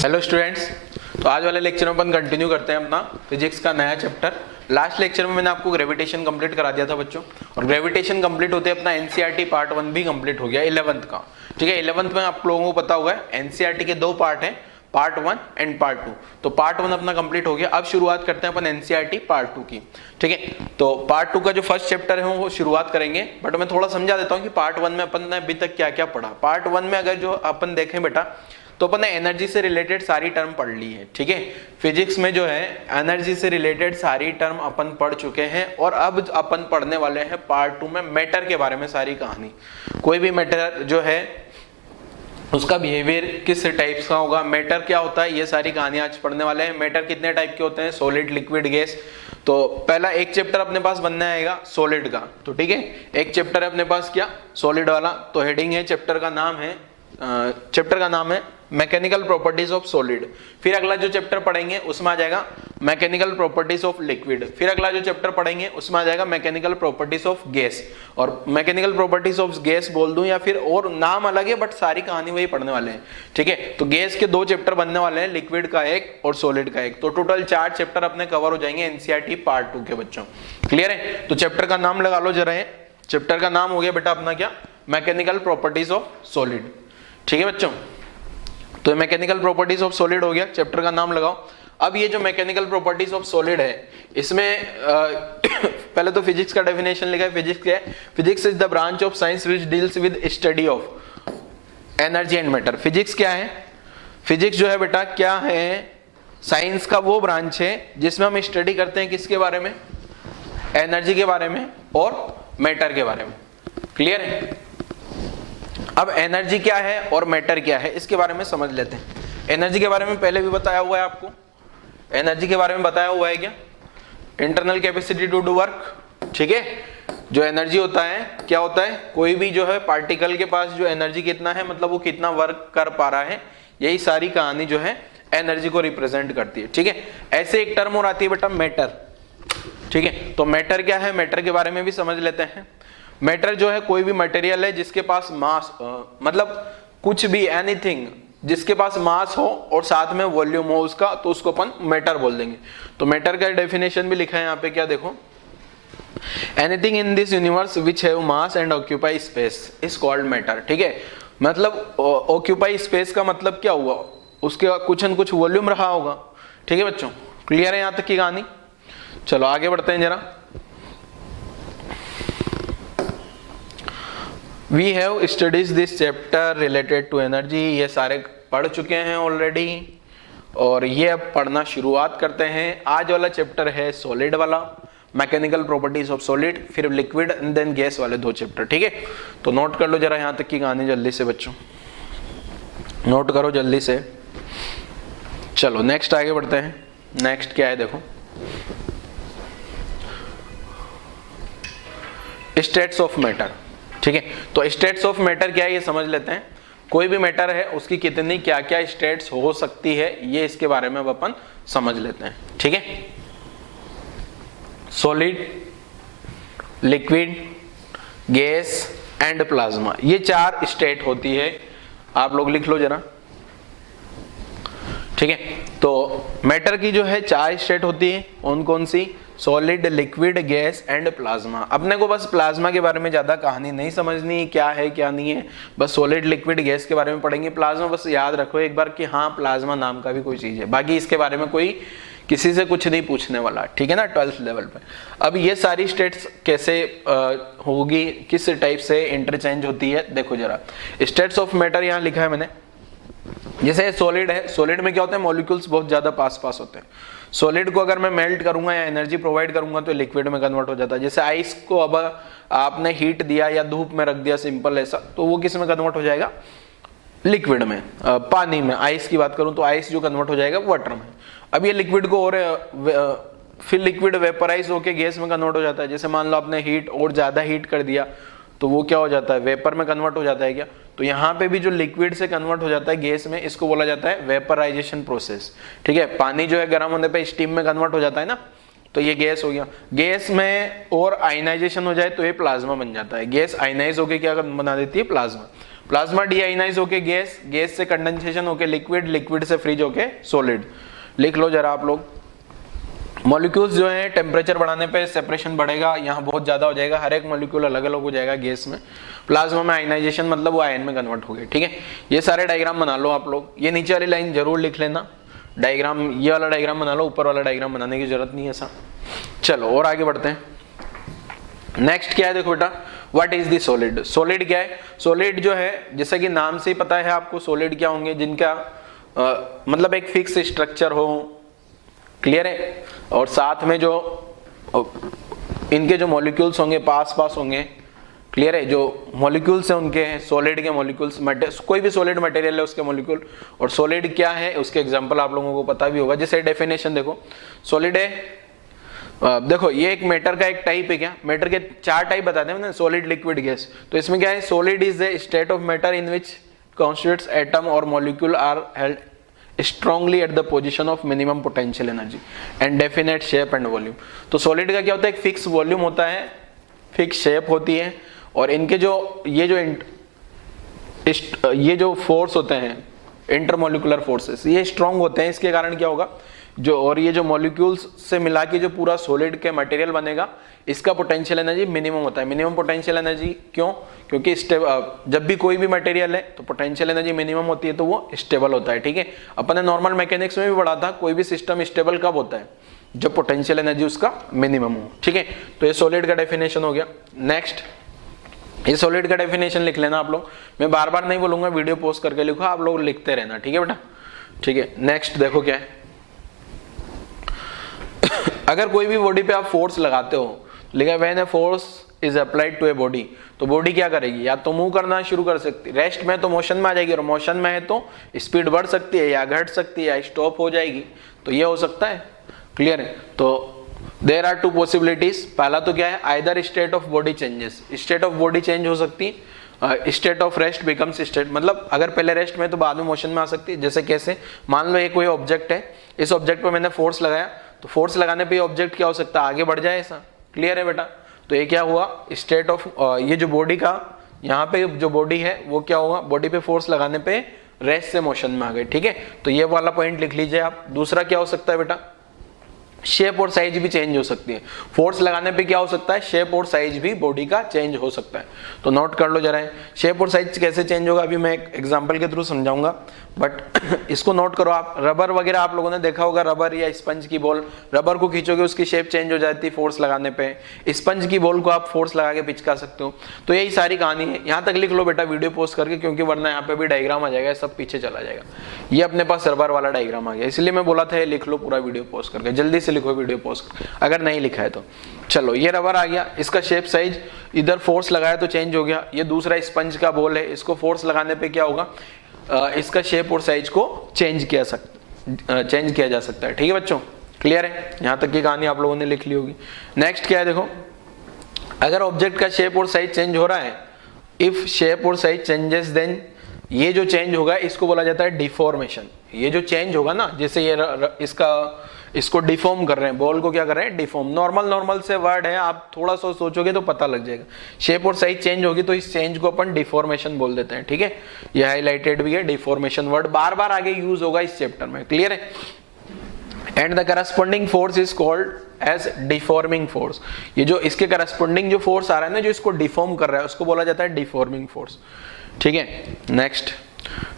Hello students, तो आज वाले लेक्चर में अपन कंटिन्यू करते हैं अपना फिजिक्स का नया चैप्टर। लास्ट लेक्चर में मैंने आपको ग्रेविटेशन कंप्लीट करा दिया था बच्चों, और ग्रेविटेशन कंप्लीट होते अपना एनसीईआरटी पार्ट 1 भी कंप्लीट हो गया 11th का। ठीक है, 11th में आप लोगों को पता होगा एनसीईआरटी के दो पार्ट हैं, पार्ट 1 एंड पार्ट 2। तो पार्ट 1 अपना कंप्लीट हो गया। अब शुरुआत करते हैं अपन एनसीईआरटी पार्ट 2 की। ठीक है, तो पार्ट 2 का जो फर्स्ट चैप्टर है वो शुरुआत करेंगे, बट मैं थोड़ा समझा देता हूँ कि पार्ट 1 में अपन ने अभी तक क्या क्या पढ़ा। पार्ट 1 में अगर जो अपन देखें बेटा, तो अपन ने एनर्जी से रिलेटेड सारी टर्म पढ़ ली है। ठीक है, फिजिक्स में जो है एनर्जी से रिलेटेड सारी टर्म अपन पढ़ चुके हैं, और अब अपन पढ़ने वाले हैं पार्ट 2 में मैटर के बारे में सारी कहानी। कोई भी मैटर जो है उसका बिहेवियर किस टाइप का होगा, मैटर क्या होता है, ये सारी कहानियां आज पढ़ने वाले हैं। मैटर कितने टाइप के होते हैं, सॉलिड, लिक्विड, गैस। तो पहला एक चैप्टर अपने पास बनना आएगा सॉलिड का। तो ठीक है, एक चैप्टर है अपने पास क्या, सॉलिड वाला। तो हेडिंग है, चैप्टर का नाम है मैकेनिकल प्रॉपर्टीज ऑफ सॉलिड। फिर अगला जो चैप्टर पढ़ेंगे उसमें आ जाएगा मैकेनिकल प्रॉपर्टीज ऑफ लिक्विड। फिर अगला जो चैप्टर पढ़ेंगे उसमें आ जाएगा मैकेनिकल प्रॉपर्टीज ऑफ गैस। और मैकेनिकल प्रॉपर्टीज ऑफ गैस बोल दूं या फिर और नाम अलग है, बट सारी कहानी वही पढ़ने वाले हैं। ठीक है, तो गैस के दो चैप्टर बनने वाले हैं, लिक्विड का एक और सॉलिड का एक। तो टोटल 4 चैप्टर अपने कवर हो जाएंगे एनसीईआरटी पार्ट 2 के बच्चों। क्लियर है? तो चैप्टर का नाम लगा लो जरा। चैप्टर का नाम हो गया बेटा अपना क्या, मैकेनिकल प्रॉपर्टीज ऑफ सॉलिड। ठीक है बच्चों, तो मैकेनिकल प्रॉपर्टीज ऑफ सॉलिड हो गया, चैप्टर का नाम लगाओ। अब ये जो मैकेनिकल प्रॉपर्टीज ऑफ सॉलिड है, इसमें पहले तो फिजिक्स का डेफिनेशन लिखा है। फिजिक्स क्या है? Physics is the branch of science which deals with study of energy and matter. Physics क्या है? फिजिक्स जो है बेटा क्या है, साइंस का वो ब्रांच है जिसमें हम स्टडी करते हैं किसके बारे में, एनर्जी के बारे में और मैटर के बारे में। क्लियर है? अब एनर्जी क्या है और मैटर क्या है, इसके बारे में समझ लेते हैं। एनर्जी के बारे में पहले भी बताया हुआ है आपको। एनर्जी के बारे में बताया हुआ है क्या, internal capacity to do work. ठीक है, जो एनर्जी होता है क्या होता है, कोई भी जो है पार्टिकल के पास जो एनर्जी कितना है, मतलब वो कितना वर्क कर पा रहा है, यही सारी कहानी जो है एनर्जी को रिप्रेजेंट करती है। ठीक है, ऐसे एक टर्म और आती है बेटा मैटर। ठीक है, तो मैटर क्या है, मैटर के बारे में भी समझ लेते हैं। मैटर जो है कोई भी मटेरियल है जिसके पास मास, मतलब कुछ भी, एनीथिंग जिसके पास मास हो और साथ में वॉल्यूम हो उसका, तो उसको अपन मैटर बोल देंगे। तो मैटर का डेफिनेशन भी लिखा है यहाँ पे, क्या देखो, anything in this universe which have mass and occupy space is called matter. ठीक है, मतलब ऑक्यूपाई स्पेस का मतलब क्या हुआ, उसके कुछ न कुछ वॉल्यूम रहा होगा। ठीक है बच्चों, क्लियर है यहाँ तक की कहानी? चलो आगे बढ़ते हैं जरा। We have studied this chapter related to energy। ये सारे पढ़ चुके हैं ऑलरेडी, और ये अब पढ़ना शुरुआत करते हैं। आज वाला चैप्टर है सॉलिड वाला, मैकेनिकल प्रॉपर्टीज ऑफ सॉलिड, फिर लिक्विड एंड देन गैस वाले 2 चैप्टर। ठीक है, तो नोट कर लो जरा यहाँ तक की कहानी जल्दी से बच्चों, नोट करो जल्दी से। चलो नेक्स्ट आगे बढ़ते हैं। नेक्स्ट क्या है देखो, स्टेट्स ऑफ मैटर। ठीक है, तो स्टेट्स ऑफ मैटर क्या है ये समझ लेते हैं। कोई भी मैटर है उसकी कितनी क्या क्या स्टेट्स हो सकती है, ये इसके बारे में अब अपन समझ लेते हैं। ठीक है, solid, liquid, gas and plasma, ये 4 स्टेट होती है। आप लोग लिख लो जरा। ठीक है, तो मैटर की जो है 4 स्टेट होती है। कौन कौन सी? Solid, liquid, gas and plasma. अपने को बस प्लाज्मा के बारे में ज्यादा कहानी नहीं समझनी, क्या है क्या नहीं है, बस सॉलिड, लिक्विड, गैस के बारे में पढ़ेंगे। प्लाज्मा बस याद रखो एक बार कि हाँ प्लाज्मा नाम का भी कोई चीज है, बाकी इसके बारे में कोई किसी से कुछ नहीं पूछने वाला। ठीक है ना, 12th लेवल पे। अब ये सारी स्टेट्स कैसे होगी, किस टाइप से इंटरचेंज होती है, देखो जरा। स्टेट्स ऑफ मैटर यहाँ लिखा है मैंने। जैसे सॉलिड है, सॉलिड में क्या होता है, मॉलिक्यूल्स बहुत ज्यादा पास पास होते हैं। सॉलिड को अगर मैं मेल्ट करूंगा या एनर्जी प्रोवाइड करूंगा तो लिक्विड में कन्वर्ट हो जाता है। जैसे आइस को अब आपने हीट दिया या धूप में रख दिया, सिंपल ऐसा, तो वो किस में कन्वर्ट हो जाएगा, लिक्विड में। पानी में आइस की बात करूं तो आइस जो कन्वर्ट हो जाएगा वाटर में। अब ये लिक्विड को और फिर लिक्विड वेपराइज होकर गैस में कन्वर्ट हो जाता है। जैसे मान लो आपने हीट और ज्यादा हीट कर दिया तो वो क्या हो जाता है, वेपर में कन्वर्ट हो जाता है क्या। तो यहाँ पे भी जो लिक्विड से कन्वर्ट हो जाता है गैस में, इसको बोला जाता है वेपराइजेशन प्रोसेस। ठीक है, पानी जो है गर्म होने पे स्टीम में कन्वर्ट हो जाता है ना, तो ये गैस हो गया। गैस में और आयनाइजेशन हो जाए तो ये प्लाज्मा बन जाता है। गैस आयनाइज होके क्या बना देती है, प्लाज्मा। प्लाज्मा डीआयनाइज होके गैस, गैस से कंडेंसेशन होके लिक्विड, लिक्विड से फ्रीज होके सॉलिड। लिख लो जरा आप लोग। मॉलिक्यूल्स जो है टेम्परेचर बढ़ाने पे सेपरेशन बढ़ेगा, यहाँ बहुत ज्यादा हो जाएगा, हर एक मॉलिक्यूल अलग अलग हो जाएगा गैस में। प्लाज्मा में आयनाइजेशन मतलब वो आयन में कन्वर्ट हो गए, ठीक है। ये सारे डायग्राम बना लो आप लोग। ये नीचे वाली लाइन जरूर लिख लेना, डायग्राम, ये वाला डायग्राम बना लो, ऊपर वाला डायग्राम बनाने की जरूरत नहीं है ऐसा। चलो और आगे बढ़ते हैं। नेक्स्ट क्या है देखो बेटा, what is the solid. Solid क्या है, सॉलिड जो है जैसा कि नाम से ही पता है आपको, सॉलिड क्या होंगे, जिनका मतलब एक फिक्स स्ट्रक्चर हो, क्लियर है, और साथ में जो इनके जो मॉलिक्यूल्स होंगे पास पास होंगे, क्लियर है, जो मॉलिक्यूल्स हैं उनके, सॉलिड के मॉलिक्यूल्स, कोई भी सॉलिड मटेरियल है उसके मॉलिक्यूल। और सॉलिड क्या है उसके एग्जांपल आप लोगों को पता भी होगा। जैसे डेफिनेशन देखो, सॉलिड है, देखो ये एक मैटर का एक टाइप है। क्या मैटर के 4 टाइप बताते हैं ना, सॉलिड, लिक्विड, गैस। तो इसमें क्या है, solid is the state of matter in which constitutes atom और molecule are held strongly at the position of minimum potential energy and definite shape and volume. तो सॉलिड का क्या होता है, एक फिक्स वॉल्यूम होता है, फिक्स शेप होती है, और इनके जो ये जो फोर्स होते हैं इंटरमोलिकुलर फोर्सेस, ये स्ट्रांग होते हैं। इसके कारण क्या होगा, जो और ये जो मॉलिक्यूल्स से मिला के जो पूरा सॉलिड के मटेरियल बनेगा, इसका पोटेंशियल एनर्जी मिनिमम होता है। मिनिमम पोटेंशियल एनर्जी क्यों, क्योंकि जब भी कोई भी मटेरियल है तो पोटेंशियल एनर्जी मिनिमम होती है तो वो स्टेबल होता है, ठीक है। अपन ने नॉर्मल मैकेनिक्स में भी पढ़ा था, कोई भी सिस्टम स्टेबल कब होता है, जब पोटेंशियल एनर्जी उसका मिनिमम हो, ठीक है। तो ये सॉलिड का डेफिनेशन हो गया। नेक्स्ट, ये सॉलिड का डेफिनेशन लिख लेना आप लोग, मैं बार बार नहीं बोलूंगा, वीडियो पोस्ट करके लिखो, आप लोग लिखते रहना, ठीक है बेटा, ठीक है। नेक्स्ट देखो क्या है, अगर कोई भी बॉडी पे आप फोर्स लगाते हो, लिखा when a force is applied to a body, तो बॉडी क्या करेगी, या तो मूव करना शुरू कर सकती है, रेस्ट में तो मोशन में आ जाएगी, और मोशन में है तो स्पीड बढ़ सकती है या घट सकती है या स्टॉप हो जाएगी, तो ये हो सकता है, क्लियर है। तो देयर आर 2 पॉसिबिलिटीज। पहला तो क्या है, either state of body changes, state of body change हो सकती है, state of rest becomes state, मतलब अगर पहले रेस्ट में तो बाद में मोशन में आ सकती है। जैसे कैसे, मान लो ये कोई ऑब्जेक्ट है, इस ऑब्जेक्ट पर मैंने फोर्स लगाया, तो फोर्स लगाने पे ऑब्जेक्ट क्या हो सकता है, आगे बढ़ जाए, ऐसा, क्लियर है बेटा। तो ये क्या हुआ, स्टेट ऑफ, ये जो बॉडी का यहाँ पे जो बॉडी है वो क्या होगा, बॉडी पे फोर्स लगाने पे रेस्ट से मोशन में आ गए, ठीक है। तो ये वाला पॉइंट लिख लीजिए आप। दूसरा क्या हो सकता है बेटा, शेप और साइज भी चेंज हो सकती है। फोर्स लगाने पे क्या हो सकता है, शेप और साइज भी बॉडी का चेंज हो सकता है। तो नोट कर लो जरा, शेप और साइज कैसे चेंज होगा अभी मैं एक एग्जांपल के थ्रू समझाऊंगा, बट इसको नोट करो आप। रबर वगैरह आप लोगों ने देखा होगा, रबर या स्पंज की बॉल, रबर को खींचोगे उसकी शेप चेंज हो जाती है फोर्स लगाने पे। स्पंज की बॉल को आप फोर्स लगा के पिचका सकते हो। तो यही सारी कहानी है। यहाँ तक लिख लो बेटा वीडियो पोस्ट करके, क्योंकि वरना यहाँ पे भी डायग्राम आ जाएगा, सब पीछे चला जाएगा। ये अपने पास रबर वाला डायग्राम आ गया, इसलिए मैं बोला था ये लिख लो पूरा वीडियो पोस्ट करके, जल्दी से लिखो वीडियो पोस्ट अगर नहीं लिखा है तो। चलो ये रबर आ गया, इसका शेप साइज, इधर फोर्स लगाया तो चेंज हो गया। ये दूसरा स्पंज का बॉल है, इसको फोर्स लगाने पे क्या होगा, इसका शेप और साइज को चेंज किया जा सकता है, ठीक है बच्चों, क्लियर है। यहां तक की कहानी आप लोगों ने लिख ली होगी। नेक्स्ट क्या है देखो, अगर ऑब्जेक्ट का शेप और साइज चेंज हो रहा है, इफ शेप और साइज चेंजेस देन, ये जो चेंज होगा इसको बोला जाता है डिफॉर्मेशन। ये जो चेंज होगा ना, जैसे ये इसको डिफॉर्म कर रहे हैं, बॉल को क्या कर रहे हैं, डिफॉर्म। नॉर्मल से वर्ड है, आप थोड़ा सा सोचोगे तो पता लग जाएगा। शेप और साइज चेंज होगी तो इस चेंज को अपन डिफॉर्मेशन बोल देते हैं, ठीक है। ये हाईलाइटेड भी है, डिफॉर्मेशन वर्ड बार बार आगे यूज होगा इस चैप्टर में, क्लियर है। And the corresponding force is called as deforming force. ये जो इसके करस्पॉन्डिंग जो फोर्स आ रहा है ना, जो इसको डिफॉर्म कर रहा है, उसको बोला जाता है डिफॉर्मिंग फोर्स, ठीक है। नेक्स्ट,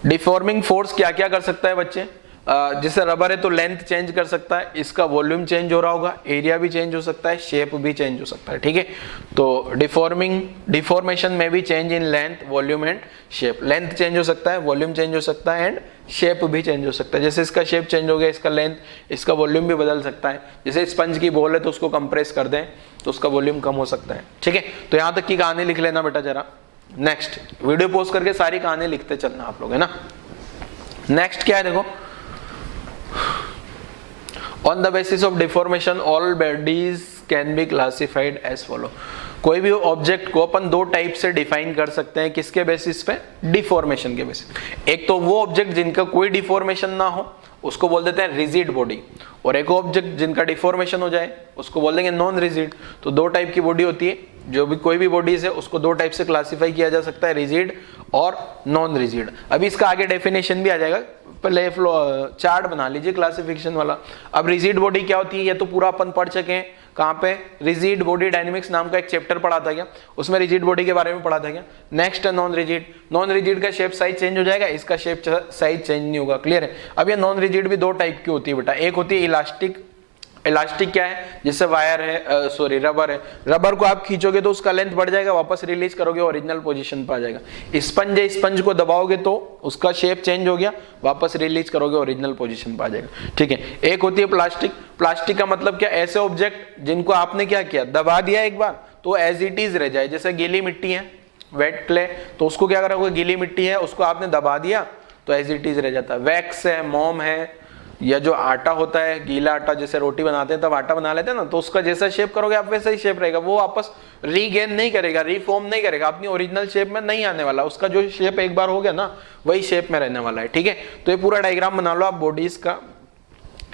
डिफॉर्मिंग फोर्स क्या क्या कर सकता है बच्चे, जैसे रबर है तो लेंथ चेंज कर सकता है, इसका वॉल्यूम चेंज हो रहा होगा, एरिया भी चेंज हो सकता है, शेप भी चेंज हो सकता है, ठीक है। तो डिफॉर्मेशन में भी change in length, volume and shape. Length change हो सकता है, वॉल्यूम चेंज हो सकता है एंड शेप भी चेंज हो सकता है। जैसे इसका शेप चेंज हो गया, इसका लेंथ, इसका वॉल्यूम भी बदल सकता है। जैसे स्पंज की बॉल है तो उसको कंप्रेस कर दें तो उसका वॉल्यूम कम हो सकता है, ठीक है। तो यहाँ तक की कहानी लिख लेना बेटा जरा। नेक्स्ट, वीडियो पोस्ट करके सारी कहानी लिखते चलना आप लोग, है ना। नेक्स्ट क्या है देखो, on the basis of deformation all bodies can be classified as follow। कोई भी ऑब्जेक्ट को अपन दो टाइप से डिफाइन कर सकते हैं, किसके बेसिस पे? डिफॉर्मेशन के बेसिस। एक तो वो ऑब्जेक्ट जिनका कोई डिफॉर्मेशन ना हो उसको बोल देते हैं रिजिड बॉडी, और एक ऑब्जेक्ट जिनका डिफॉर्मेशन हो जाए उसको बोल देंगे नॉन रिजिड। तो दो टाइप की बॉडी होती है, जो भी कोई भी बॉडीज है उसको दो टाइप से क्लासिफाई किया जा सकता है, रिजिड और नॉन रिजिड। अभी इसका आगे डेफिनेशन भी आ जाएगा, पहले चार्ट बना लीजिए क्लासिफिकेशन वाला। अब रिजिड बॉडी क्या होती है ये तो पूरा अपन पढ़ चुके हैं, कहाँ पे? रिजिड बॉडी डायनेमिक्स नाम का एक चैप्टर पढ़ा था क्या, उसमें रिजिड बॉडी के बारे में पढ़ा था क्या। नेक्स्ट है नॉन रिजिड। नॉन रिजिड का शेप साइज चेंज हो जाएगा, इसका शेप साइज चेंज नहीं होगा। क्लियर है? अब ये नॉन रिजिड भी दो टाइप की होती है बेटा, एक होती है इलास्टिक। इलास्टिक क्या है? जैसे वायर है, सॉरी रबर है, रबर को आप खींचोगे तो उसका लेंथ बढ़ जाएगा, वापस रिलीज करोगे ओरिजिनल पोजीशन पर आ जाएगा। स्पंज है, स्पंज को दबाओगे तो उसका शेप चेंज हो गया, वापस रिलीज करोगे ओरिजिनल पोजीशन पर आ जाएगा। ठीक है। एक होती है प्लास्टिक। प्लास्टिक का मतलब क्या? ऐसे ऑब्जेक्ट जिनको आपने क्या किया, दबा दिया एक बार तो एज इट इज रह जाए। जैसे गीली मिट्टी है, वेट क्ले, तो उसको क्या करोगे, गीली मिट्टी है उसको आपने दबा दिया तो एज इट इज रह जाता है। वैक्स है, मोम है, या जो आटा होता है, गीला आटा, जैसे रोटी बनाते हैं तब आटा बना लेते हैं ना, तो उसका जैसा शेप करोगे आप वैसा ही शेप रहेगा, वो वापस रीगेन नहीं करेगा, रिफॉर्म नहीं करेगा, अपनी ओरिजिनल शेप में नहीं आने वाला। उसका जो शेप एक बार हो गया ना वही शेप में रहने वाला है। ठीक है। तो ये पूरा डायग्राम बना लो आप बॉडीज का,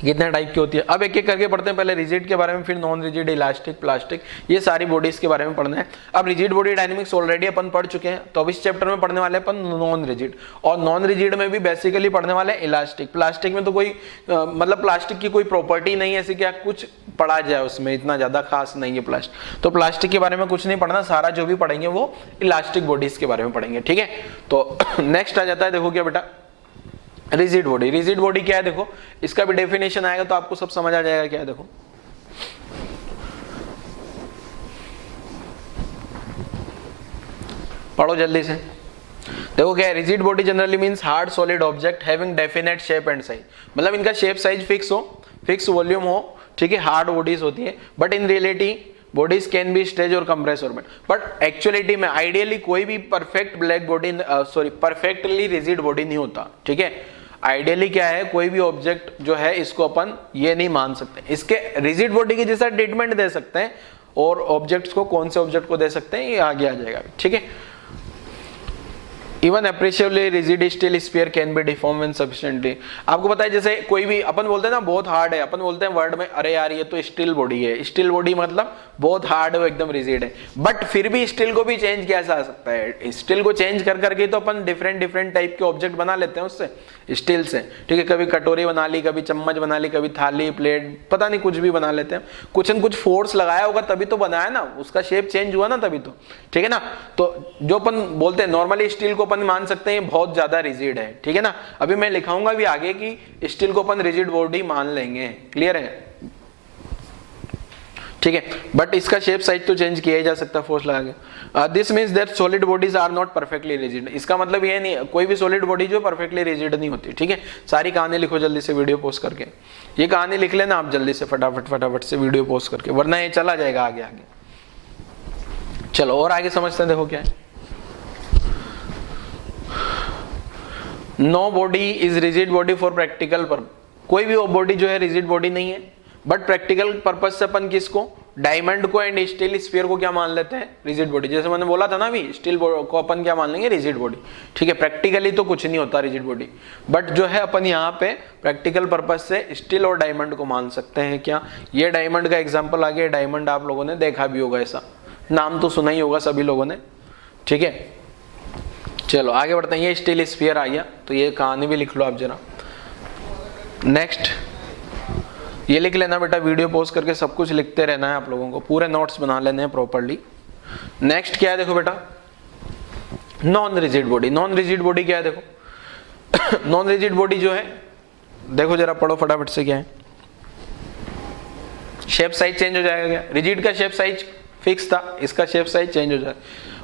कितने टाइप की होती है। अब एक एक करके पढ़ते हैं, पहले रिजिड के बारे में, फिर नॉन रिजिड, इलास्टिक, प्लास्टिक, ये सारी बॉडीज के बारे में पढ़ना है। अब रिजिड बॉडी डायनेमिक्स ऑलरेडी अपन पढ़ चुके हैं, तो अब इस चैप्टर में पढ़ने वाले अपन नॉन रिजिड, और नॉन रिजिड में भी बेसिकली पढ़ने वाले इलास्टिक। प्लास्टिक में तो कोई मतलब प्लास्टिक की कोई प्रॉपर्टी नहीं है ऐसी क्या कुछ पढ़ा जाए उसमें, इतना ज्यादा खास नहीं है प्लास्टिक। तो प्लास्टिक के बारे में कुछ नहीं पढ़ना, सारा जो भी पढ़ेंगे वो इलास्टिक बॉडीज के बारे में पढ़ेंगे। ठीक है। तो नेक्स्ट आ जाता है, देखो क्या बेटा, रिजिड बॉडी। रिजिड बॉडी क्या है देखो, इसका भी डेफिनेशन आएगा तो आपको सब समझ आ जाएगा क्या है। देखो पढ़ो जल्दी से। देखो क्या है, rigid body generally means hard solid object having definite shape and size, मतलब इनका शेप साइज फिक्स हो, फिक्स वॉल्यूम हो। ठीक है। हार्ड बॉडीज होती है, but in reality bodies can be stretch और कंप्रेस और बट एक्चुअलिटी में आइडियली कोई भी perfect black body, sorry perfectly rigid body नहीं होता। ठीक है। आइडियली क्या है, कोई भी ऑब्जेक्ट जो है इसको अपन ये नहीं मान सकते, इसके रिजिड बॉडी के जैसा ट्रीटमेंट दे सकते हैं, और ऑब्जेक्ट्स को कौन से ऑब्जेक्ट को दे सकते हैं ये आगे आ जाएगा। ठीक है। Even appreciably rigid steel sphere can be deform when sufficiently. आपको पता है जैसे कोई भी अपन बोलते हैं ना बहुत हार्ड है, अपन बोलते हैं वर्ड में अरे यार ये तो स्टील बॉडी है। स्टील बॉडी मतलब बहुत हार्ड है, वो एकदम रिजिड है, बट फिर भी स्टील को भी चेंज किया जा सकता है। स्टील को चेंज कर करके तो अपन डिफरेंट डिफरेंट टाइप के ऑब्जेक्ट बना लेते हैं उससे, स्टील से। ठीक है। कभी कटोरी बना ली, कभी चम्मच बना ली, कभी थाली, प्लेट, पता नहीं कुछ भी बना लेते हैं। कुछ न कुछ फोर्स लगाया होगा तभी तो बनाया ना, उसका शेप चेंज हुआ ना तभी तो। ठीक है ना। तो जो अपन बोलते हैं नॉर्मली स्टील को अपन मान सकते हैं बहुत ज्यादा रिजिड है। ठीक है ना। अभी मैं लिखाऊंगा भी आगे कि स्टील को अपन रिजिड बॉडी मान लेंगे। क्लियर है? ठीक है। बट इसका शेप साइज तो चेंज किया ही जा सकता है फोर्स लगा के। This means that solid bodies are not perfectly rigid. इसका मतलब ये नहीं, कोई भी सॉलिड बॉडी जो परफेक्टली रिजिड नहीं होती। ठीक है। सारी कहानी लिखो जल्दी से वीडियो पोस्ट करके, ये कहानी लिख लेना आप जल्दी से फटाफट से वीडियो पोस्ट करके, वरना ये चला जाएगा आगे आगे। चलो और आगे समझते हैं। देखो क्या है, no body is rigid body for practical purpose. कोई भी बॉडी जो है रिजिड बॉडी नहीं है, बट प्रैक्टिकल पर्पस से अपन किसको, डायमंड को एंड स्टील स्फीयर को क्या मान लेते हैं, रिजिड बॉडी। जैसे मैंने बोला था ना अभी, स्टील को अपन क्या मान लेंगे, रिजिड बॉडी। ठीक है। प्रैक्टिकली तो कुछ नहीं होता रिजिड बॉडी, बट जो है अपन यहाँ पे प्रैक्टिकल पर्पस से स्टील और डायमंड को मान सकते हैं। क्या ये डायमंड का एग्जाम्पल आ गया। डायमंड आप लोगों ने देखा भी होगा, ऐसा नाम तो सुना ही होगा सभी लोगों ने। ठीक है। चलो आगे बढ़ते हैं। ये स्टील स्फीयर आ गया, तो ये कहानी भी लिख लो आप जरा। नेक्स्ट ये लिख लेना बेटा, वीडियो पोस्ट करके सब कुछ लिखते रहना है आप लोगों को, पूरे नोट्स बना लेने हैं प्रॉपर्ली। नेक्स्ट क्या है देखो बेटा, non rigid body. Non rigid body क्या है देखो, नॉन रिजिड बॉडी जो है देखो जरा पढ़ो फटाफट से क्या है। शेप साइज चेंज हो जाएगा क्या, रिजिड का शेप साइज फिक्स था, इसका शेप साइज चेंज हो जाएगा।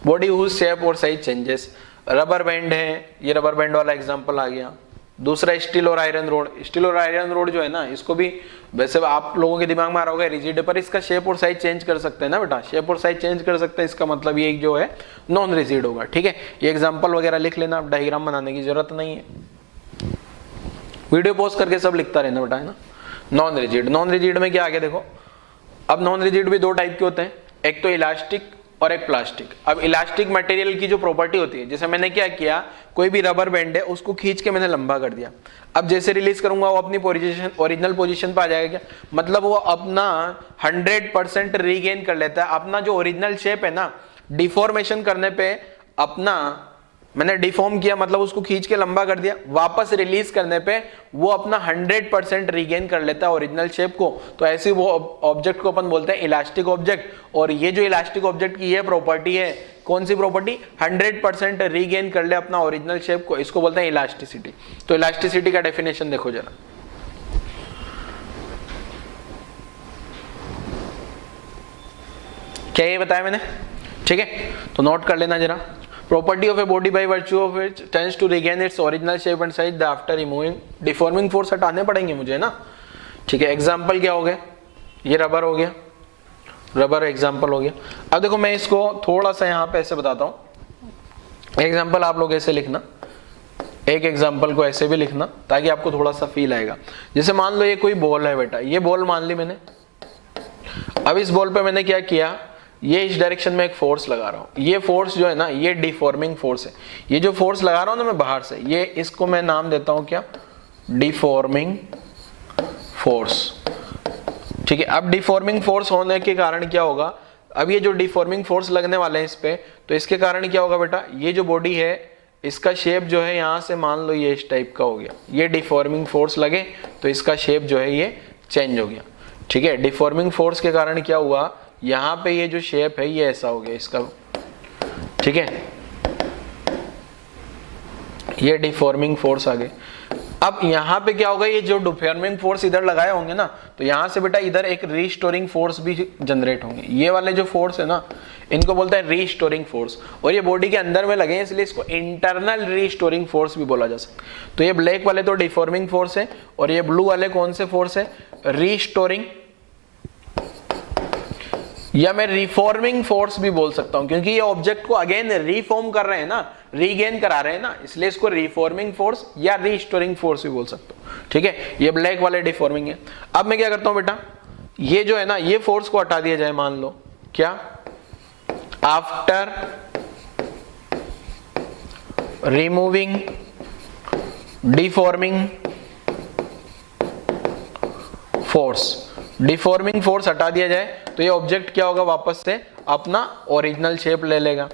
बॉडी हुज शेप और साइज चेंजेस। रबर बैंड है, ये रबर बैंड वाला एग्जांपल आ गया। दूसरा स्टील और आयरन रोड। स्टील और आयरन रोड जो है ना, इसको भी वैसे आप लोगों के दिमाग में आ रहा होगा रिजिड, पर इसका शेप और साइज चेंज कर सकते हैं ना बेटा, शेप और साइज चेंज कर सकते हैं, इसका मतलब ये जो है नॉन रिजिड होगा। ठीक है। ये एग्जांपल वगैरह लिख लेना, आप डायग्राम बनाने की जरूरत नहीं है, वीडियो पोस्ट करके सब लिखता रहना बेटा, है ना। नॉन रिजिड, नॉन रिजिड में क्या आ गया देखो। अब नॉन रिजिड भी दो टाइप के होते हैं, एक तो इलास्टिक और एक प्लास्टिक। अब इलास्टिक मटेरियल की जो प्रॉपर्टी होती है, जैसे मैंने क्या किया, कोई भी रबर बैंड है उसको खींच के मैंने लंबा कर दिया, अब जैसे रिलीज करूंगा वो अपनी पोजीशन, ओरिजिनल पोजीशन पे आ जाएगा क्या, मतलब वो अपना 100% रीगेन कर लेता है अपना जो ओरिजिनल शेप है ना। डिफॉर्मेशन करने पे अपना, मैंने डिफॉर्म किया मतलब उसको खींच के लंबा कर दिया, वापस रिलीज करने पे वो अपना 100% रीगेन कर लेता है ओरिजिनल शेप को। तो ऐसे वो ऑब्जेक्ट को अपन बोलते हैं इलास्टिक ऑब्जेक्ट। और ये जो इलास्टिक ऑब्जेक्ट की ये प्रॉपर्टी है, कौन सी प्रॉपर्टी, 100% रीगेन कर ले अपना ओरिजिनल शेप को, इसको बोलते हैं इलास्टिसिटी। तो इलास्टिसिटी का डेफिनेशन देखो जरा, क्या ये बताया मैंने, ठीक है, तो नोट कर लेना जरा। Property of a body by virtue of which tends to regain its original shape and size after removing, deforming force हटाने पड़ेंगे मुझे ना, ठीक है। एग्जाम्पल क्या हो गया, ये रबर हो गया, रबर एग्जाम्पल हो गया। अब देखो मैं इसको थोड़ा सा यहाँ पे ऐसे बताता हूँ, एग्जाम्पल आप लोग ऐसे लिखना, एक एग्जाम्पल को ऐसे भी लिखना ताकि आपको थोड़ा सा फील आएगा। जैसे मान लो ये कोई बॉल है बेटा, ये बॉल मान ली मैंने, अब इस बॉल पे मैंने क्या किया, ये इस डायरेक्शन में एक फोर्स लगा रहा हूं, ये फोर्स जो है ना ये डिफॉर्मिंग फोर्स है। ये जो फोर्स लगा रहा हूं ना मैं बाहर से, ये इसको मैं नाम देता हूं क्या, डिफॉर्मिंग फोर्स, ठीक है। अब डिफॉर्मिंग फोर्स होने के कारण क्या होगा, अब ये जो डिफॉर्मिंग फोर्स लगने वाले हैं इस पे, तो इसके कारण क्या होगा बेटा, ये जो बॉडी है इसका शेप जो है यहां से मान लो ये इस टाइप का हो गया, ये डिफॉर्मिंग फोर्स लगे तो इसका शेप जो है ये चेंज हो गया, ठीक है। डिफॉर्मिंग फोर्स के कारण क्या हुआ, यहां पे ये जो शेप है ये ऐसा हो गया इसका, ठीक है, ये डिफॉर्मिंग फोर्स आ गए। अब यहां पे क्या होगा, ये जो डिफॉर्मिंग फोर्स इधर लगाए होंगे ना, तो यहां से बेटा इधर एक रीस्टोरिंग फोर्स भी जनरेट होंगे। ये वाले जो फोर्स है ना इनको बोलते हैं रीस्टोरिंग फोर्स, और ये बॉडी के अंदर में लगे हैं इसलिए इसको इंटरनल रीस्टोरिंग फोर्स भी बोला जा सकता है। तो ये ब्लैक वाले तो डिफॉर्मिंग फोर्स है, और ये ब्लू वाले कौन से फोर्स है, रीस्टोरिंग, या मैं रिफॉर्मिंग फोर्स भी बोल सकता हूं, क्योंकि ये ऑब्जेक्ट को अगेन रिफॉर्म कर रहे हैं ना, रीगेन करा रहे हैं ना, इसलिए इसको रिफॉर्मिंग फोर्स या रीस्टोरिंग फोर्स भी बोल सकता हूं, ठीक है। ये ब्लैक वाले डिफॉर्मिंग है। अब मैं क्या करता हूं बेटा, ये जो है ना ये फोर्स को हटा दिया जाए, मान लो क्या, after removing deforming force, deforming force हटा दिया जाए तो ये ऑब्जेक्ट क्या होगा, वापस से अपना ओरिजिनल शेप ले लेगा,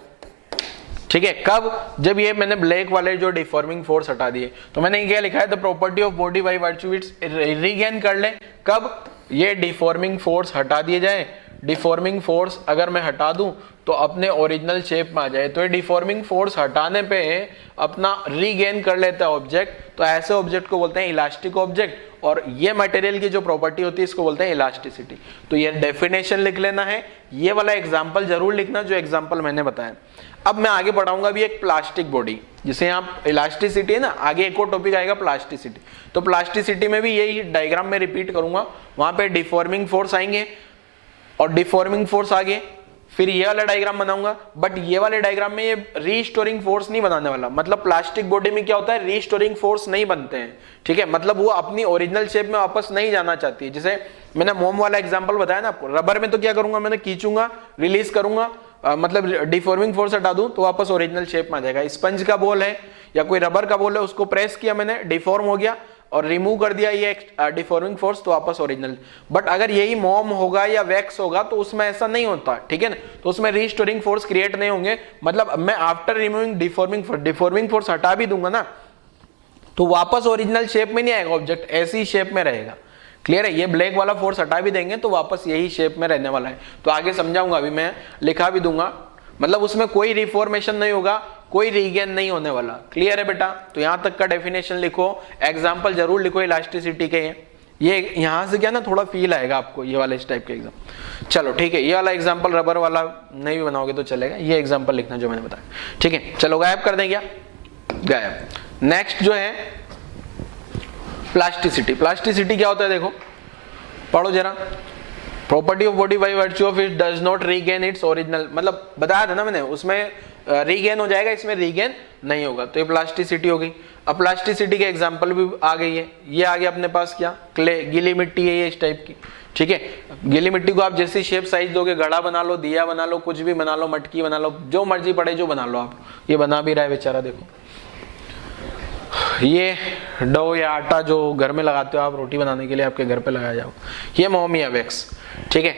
ठीक है। कब, जब ये मैंने ब्लैक वाले जो डिफॉर्मिंग फोर्स हटा दिए, तो मैंने क्या लिखा है, the property of body by virtue it's regain कर ले, कब, ये डिफॉर्मिंग फोर्स हटा दिए जाए। डिफॉर्मिंग फोर्स अगर मैं हटा दूं तो अपने ओरिजिनल शेप में आ जाए, तो ये डिफॉर्मिंग फोर्स हटाने पे अपना रीगेन कर लेता है ऑब्जेक्ट, तो ऐसे ऑब्जेक्ट को बोलते हैं इलास्टिक ऑब्जेक्ट। और ये मटेरियल की जो प्रॉपर्टी होती है इसको बोलते हैं इलास्टिसिटी। तो ये डेफिनेशन लिख लेना है, ये वाला एग्जांपल जरूर लिखना जो एग्जांपल मैंने बताया। अब मैं आगे बढ़ाऊंगा अभी एक प्लास्टिक बॉडी, जिसे यहाँ इलास्टिसिटी है ना, आगे एक और टॉपिक आएगा प्लास्टिसिटी। तो प्लास्टिसिटी में भी यही डायग्राम में रिपीट करूंगा, वहां पे डिफॉर्मिंग फोर्स आएंगे और डिफॉर्मिंग फोर्स आगे, फिर ये वाला डायग्राम बनाऊंगा, बट ये वाले डायग्राम में ये रीस्टोरिंग फोर्स नहीं बनाने वाला। मतलब प्लास्टिक बॉडी में क्या होता है, रीस्टोरिंग फोर्स नहीं बनते हैं, ठीक है, मतलब वो अपनी ओरिजिनल शेप में वापस नहीं जाना चाहती है। जैसे मैंने मोम वाला एग्जांपल बताया ना आपको, रबर में तो क्या करूंगा, मैंने खींचूंगा, रिलीज करूंगा, मतलब डिफॉर्मिंग फोर्स हटा दूं तो वापस ओरिजिनल शेप में आ जाएगा। स्पंज का बॉल है या कोई रबर का बॉल है, उसको प्रेस किया मैंने, डिफॉर्म हो गया और रिमूव कर दिया ये डिफॉर्मिंग फोर्स, तो वापस ओरिजिनल। बट अगर यही मोम होगा या वैक्स होगा तो उसमें ऐसा नहीं होता, ठीक है ना, तो उसमें रीस्टोरिंग फोर्स क्रिएट नहीं होंगे। मतलब मैं आफ्टर रिमूविंग डिफॉर्मिंग फोर्स हटा भी दूंगा ना तो वापस ओरिजिनल शेप में नहीं आएगा ऑब्जेक्ट, ऐसी शेप में रहेगा। क्लियर है, ये ब्लैक वाला फोर्स हटा भी देंगे तो वापस यही शेप में रहने वाला है। तो आगे समझाऊंगा, अभी मैं लिखा भी दूंगा, मतलब उसमें कोई रिफॉर्मेशन नहीं होगा, कोई रीगेन नहीं होने वाला। क्लियर है बेटा, तो यहां तक का डेफिनेशन लिखो, एग्जांपल जरूर लिखो इलास्टिसिटी के। ये यहां से क्या ना थोड़ा फील आएगा आपको, ये वाला इस टाइप के एग्जाम। चलो ठीक है, ये वाला एग्जांपल रबर वाला नहीं भी बनाओगे तो चलेगा, ये एग्जांपल लिखना जो मैंने बताया, ठीक है। चलो गायब कर दें क्या, गायब। नेक्स्ट जो है प्लास्टिसिटी। प्लास्टिसिटी क्या होता है देखो, पढ़ो जरा। Property of body by virtue of it does not regain its original, मतलब बताया था ना मैंने, उसमें रीगेन हो जाएगा, इसमें रीगेन नहीं होगा, तो ये प्लास्टिसिटी हो गई। अब प्लास्टिसिटी के एग्जांपल भी आ गई है, ये आ गया अपने पास क्या, क्ले, गीली मिट्टी है ये इस टाइप की, ठीक है। गीली मिट्टी को आप जैसी शेप साइज दोगे, घड़ा बना लो, दिया बना लो, कुछ भी बना लो, मटकी बना लो, जो मर्जी पड़े जो बना लो आप। ये बना भी रहा है बेचारा, देखो ये डो या आटा जो घर में लगाते हो आप रोटी बनाने के लिए, आपके घर पे लगाया जाओ, ये मोमिया वैक्स, ठीक है।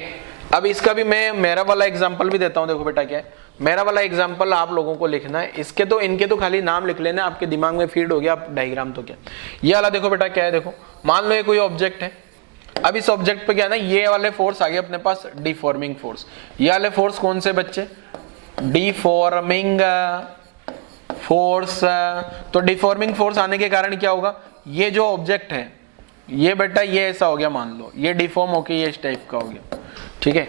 अब इसका भी मैं मेरा वाला एग्जांपल भी देता हूं, देखो बेटा क्या है मेरा वाला एग्जांपल, आप लोगों को लिखना है, इसके तो इनके तो खाली नाम लिख लेना, आपके दिमाग में फीड हो गया, आप डायग्राम तो क्या। ये वाला देखो बेटा क्या है, देखो मान लो ये कोई ऑब्जेक्ट है, अब इस ऑब्जेक्ट पे क्या है ना, ये वाले फोर्स आ गए अपने पास, डिफॉर्मिंग फोर्स। ये वाले फोर्स कौन से बच्चे, डिफॉर्मिंग फोर्स। तो डिफॉर्मिंग फोर्स आने के कारण क्या होगा, ये जो ऑब्जेक्ट है ये बेटा ये ऐसा हो गया, मान लो ये डिफॉर्म होके ये इस टाइप का हो गया, ठीक है,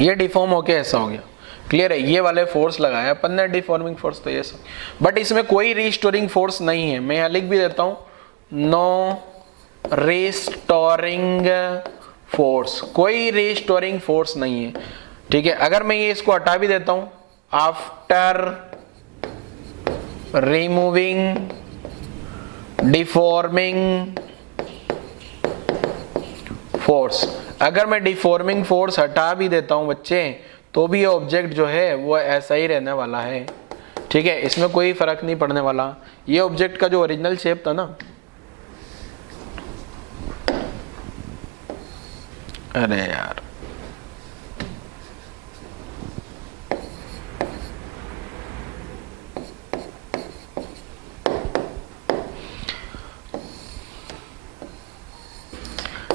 ये डिफॉर्म होके ऐसा हो गया, क्लियर है। ये वाले फोर्स लगाया अपन ने डिफॉर्मिंग फोर्स, तो ये सब, बट इसमें कोई रिस्टोरिंग फोर्स नहीं है, मैं यहाँ लिख भी देता हूं, नो रिस्टोरिंग फोर्स, कोई रिस्टोरिंग फोर्स नहीं है, ठीक है। अगर मैं ये इसको हटा भी देता हूं, आफ्टर रिमूविंग डिफॉर्मिंग फोर्स, अगर मैं डिफॉर्मिंग फोर्स हटा भी देता हूं बच्चे, तो भी ये ऑब्जेक्ट जो है वो ऐसा ही रहने वाला है, ठीक है, इसमें कोई फर्क नहीं पड़ने वाला। ये ऑब्जेक्ट का जो ओरिजिनल शेप था ना, अरे यार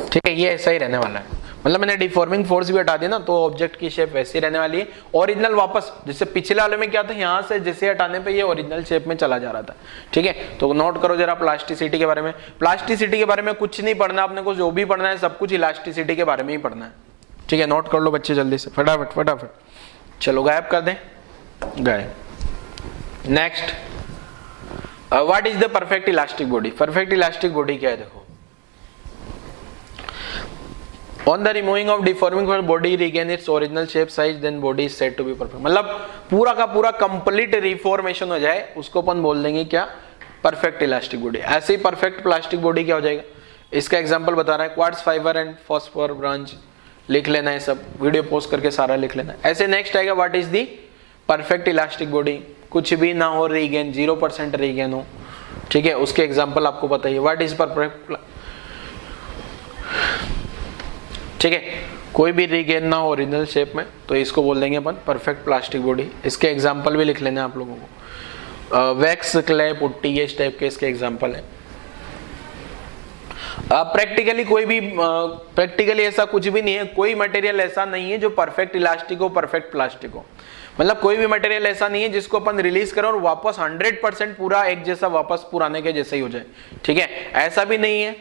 ठीक है, ये ऐसा ही रहने वाला है, मतलब मैंने डिफॉर्मिंग फोर्स भी हटा दिया ना, तो ऑब्जेक्ट की शेप वैसी रहने वाली है, ओरिजिनल वापस, जैसे पिछले वाले में क्या था, यहाँ से जैसे हटाने पे ये ओरिजिनल शेप में चला जा रहा था, ठीक है। तो नोट करो जरा प्लास्टिसिटी के बारे में, प्लास्टिसिटी के बारे में कुछ नहीं पढ़ना आपने को, जो भी पढ़ना है सब कुछ इलास्टिसिटी के बारे में ही पढ़ना है, ठीक है। नोट कर लो बच्चे जल्दी से, फटाफट फटाफट, चलो गायब कर दें, गायब। Next, what is the perfect elastic body. Perfect elastic body क्या है, देखो, On the removing of deforming force, body regain its original shape, size, then body is said to be perfect। मतलब पूरा का पूरा कंप्लीट रिफॉर्मेशन हो जाए, उसको अपन बोल देंगे क्या, परफेक्ट इलास्टिक बॉडी। ऐसे ही परफेक्ट प्लास्टिक बॉडी क्या हो जाएगा, इसका एग्जांपल बता रहा है, quartz fibre and phosphor branch, लिख लेना है सब, वीडियो पोस्ट करके सारा लिख लेना है। ऐसे नेक्स्ट आएगा, what is the perfect elastic body, कुछ भी ना हो रीगेन, 0% रीगेन हो, ठीक है, उसके एग्जाम्पल आपको पता ही है। व्हाट इज परफेक्ट, ठीक है, कोई भी रीगेन ना हो ओरिजिनल शेप में, तो इसको बोल देंगे अपन परफेक्ट प्लास्टिक बॉडी। इसके एग्जांपल भी लिख लेने आप लोगों को, वैक्स, क्ले, पुट्टी, ये इस टाइप के इसके एग्जांपल है। प्रैक्टिकली कोई भी प्रैक्टिकली ऐसा कुछ भी नहीं है, कोई मटेरियल ऐसा नहीं है जो परफेक्ट इलास्टिक हो, परफेक्ट प्लास्टिक हो, मतलब कोई भी मटेरियल ऐसा नहीं है जिसको अपन रिलीज करें और वापस 100% पूरा एक जैसा वापस पुराने के जैसे ही हो जाए, ठीक है, ऐसा भी नहीं है।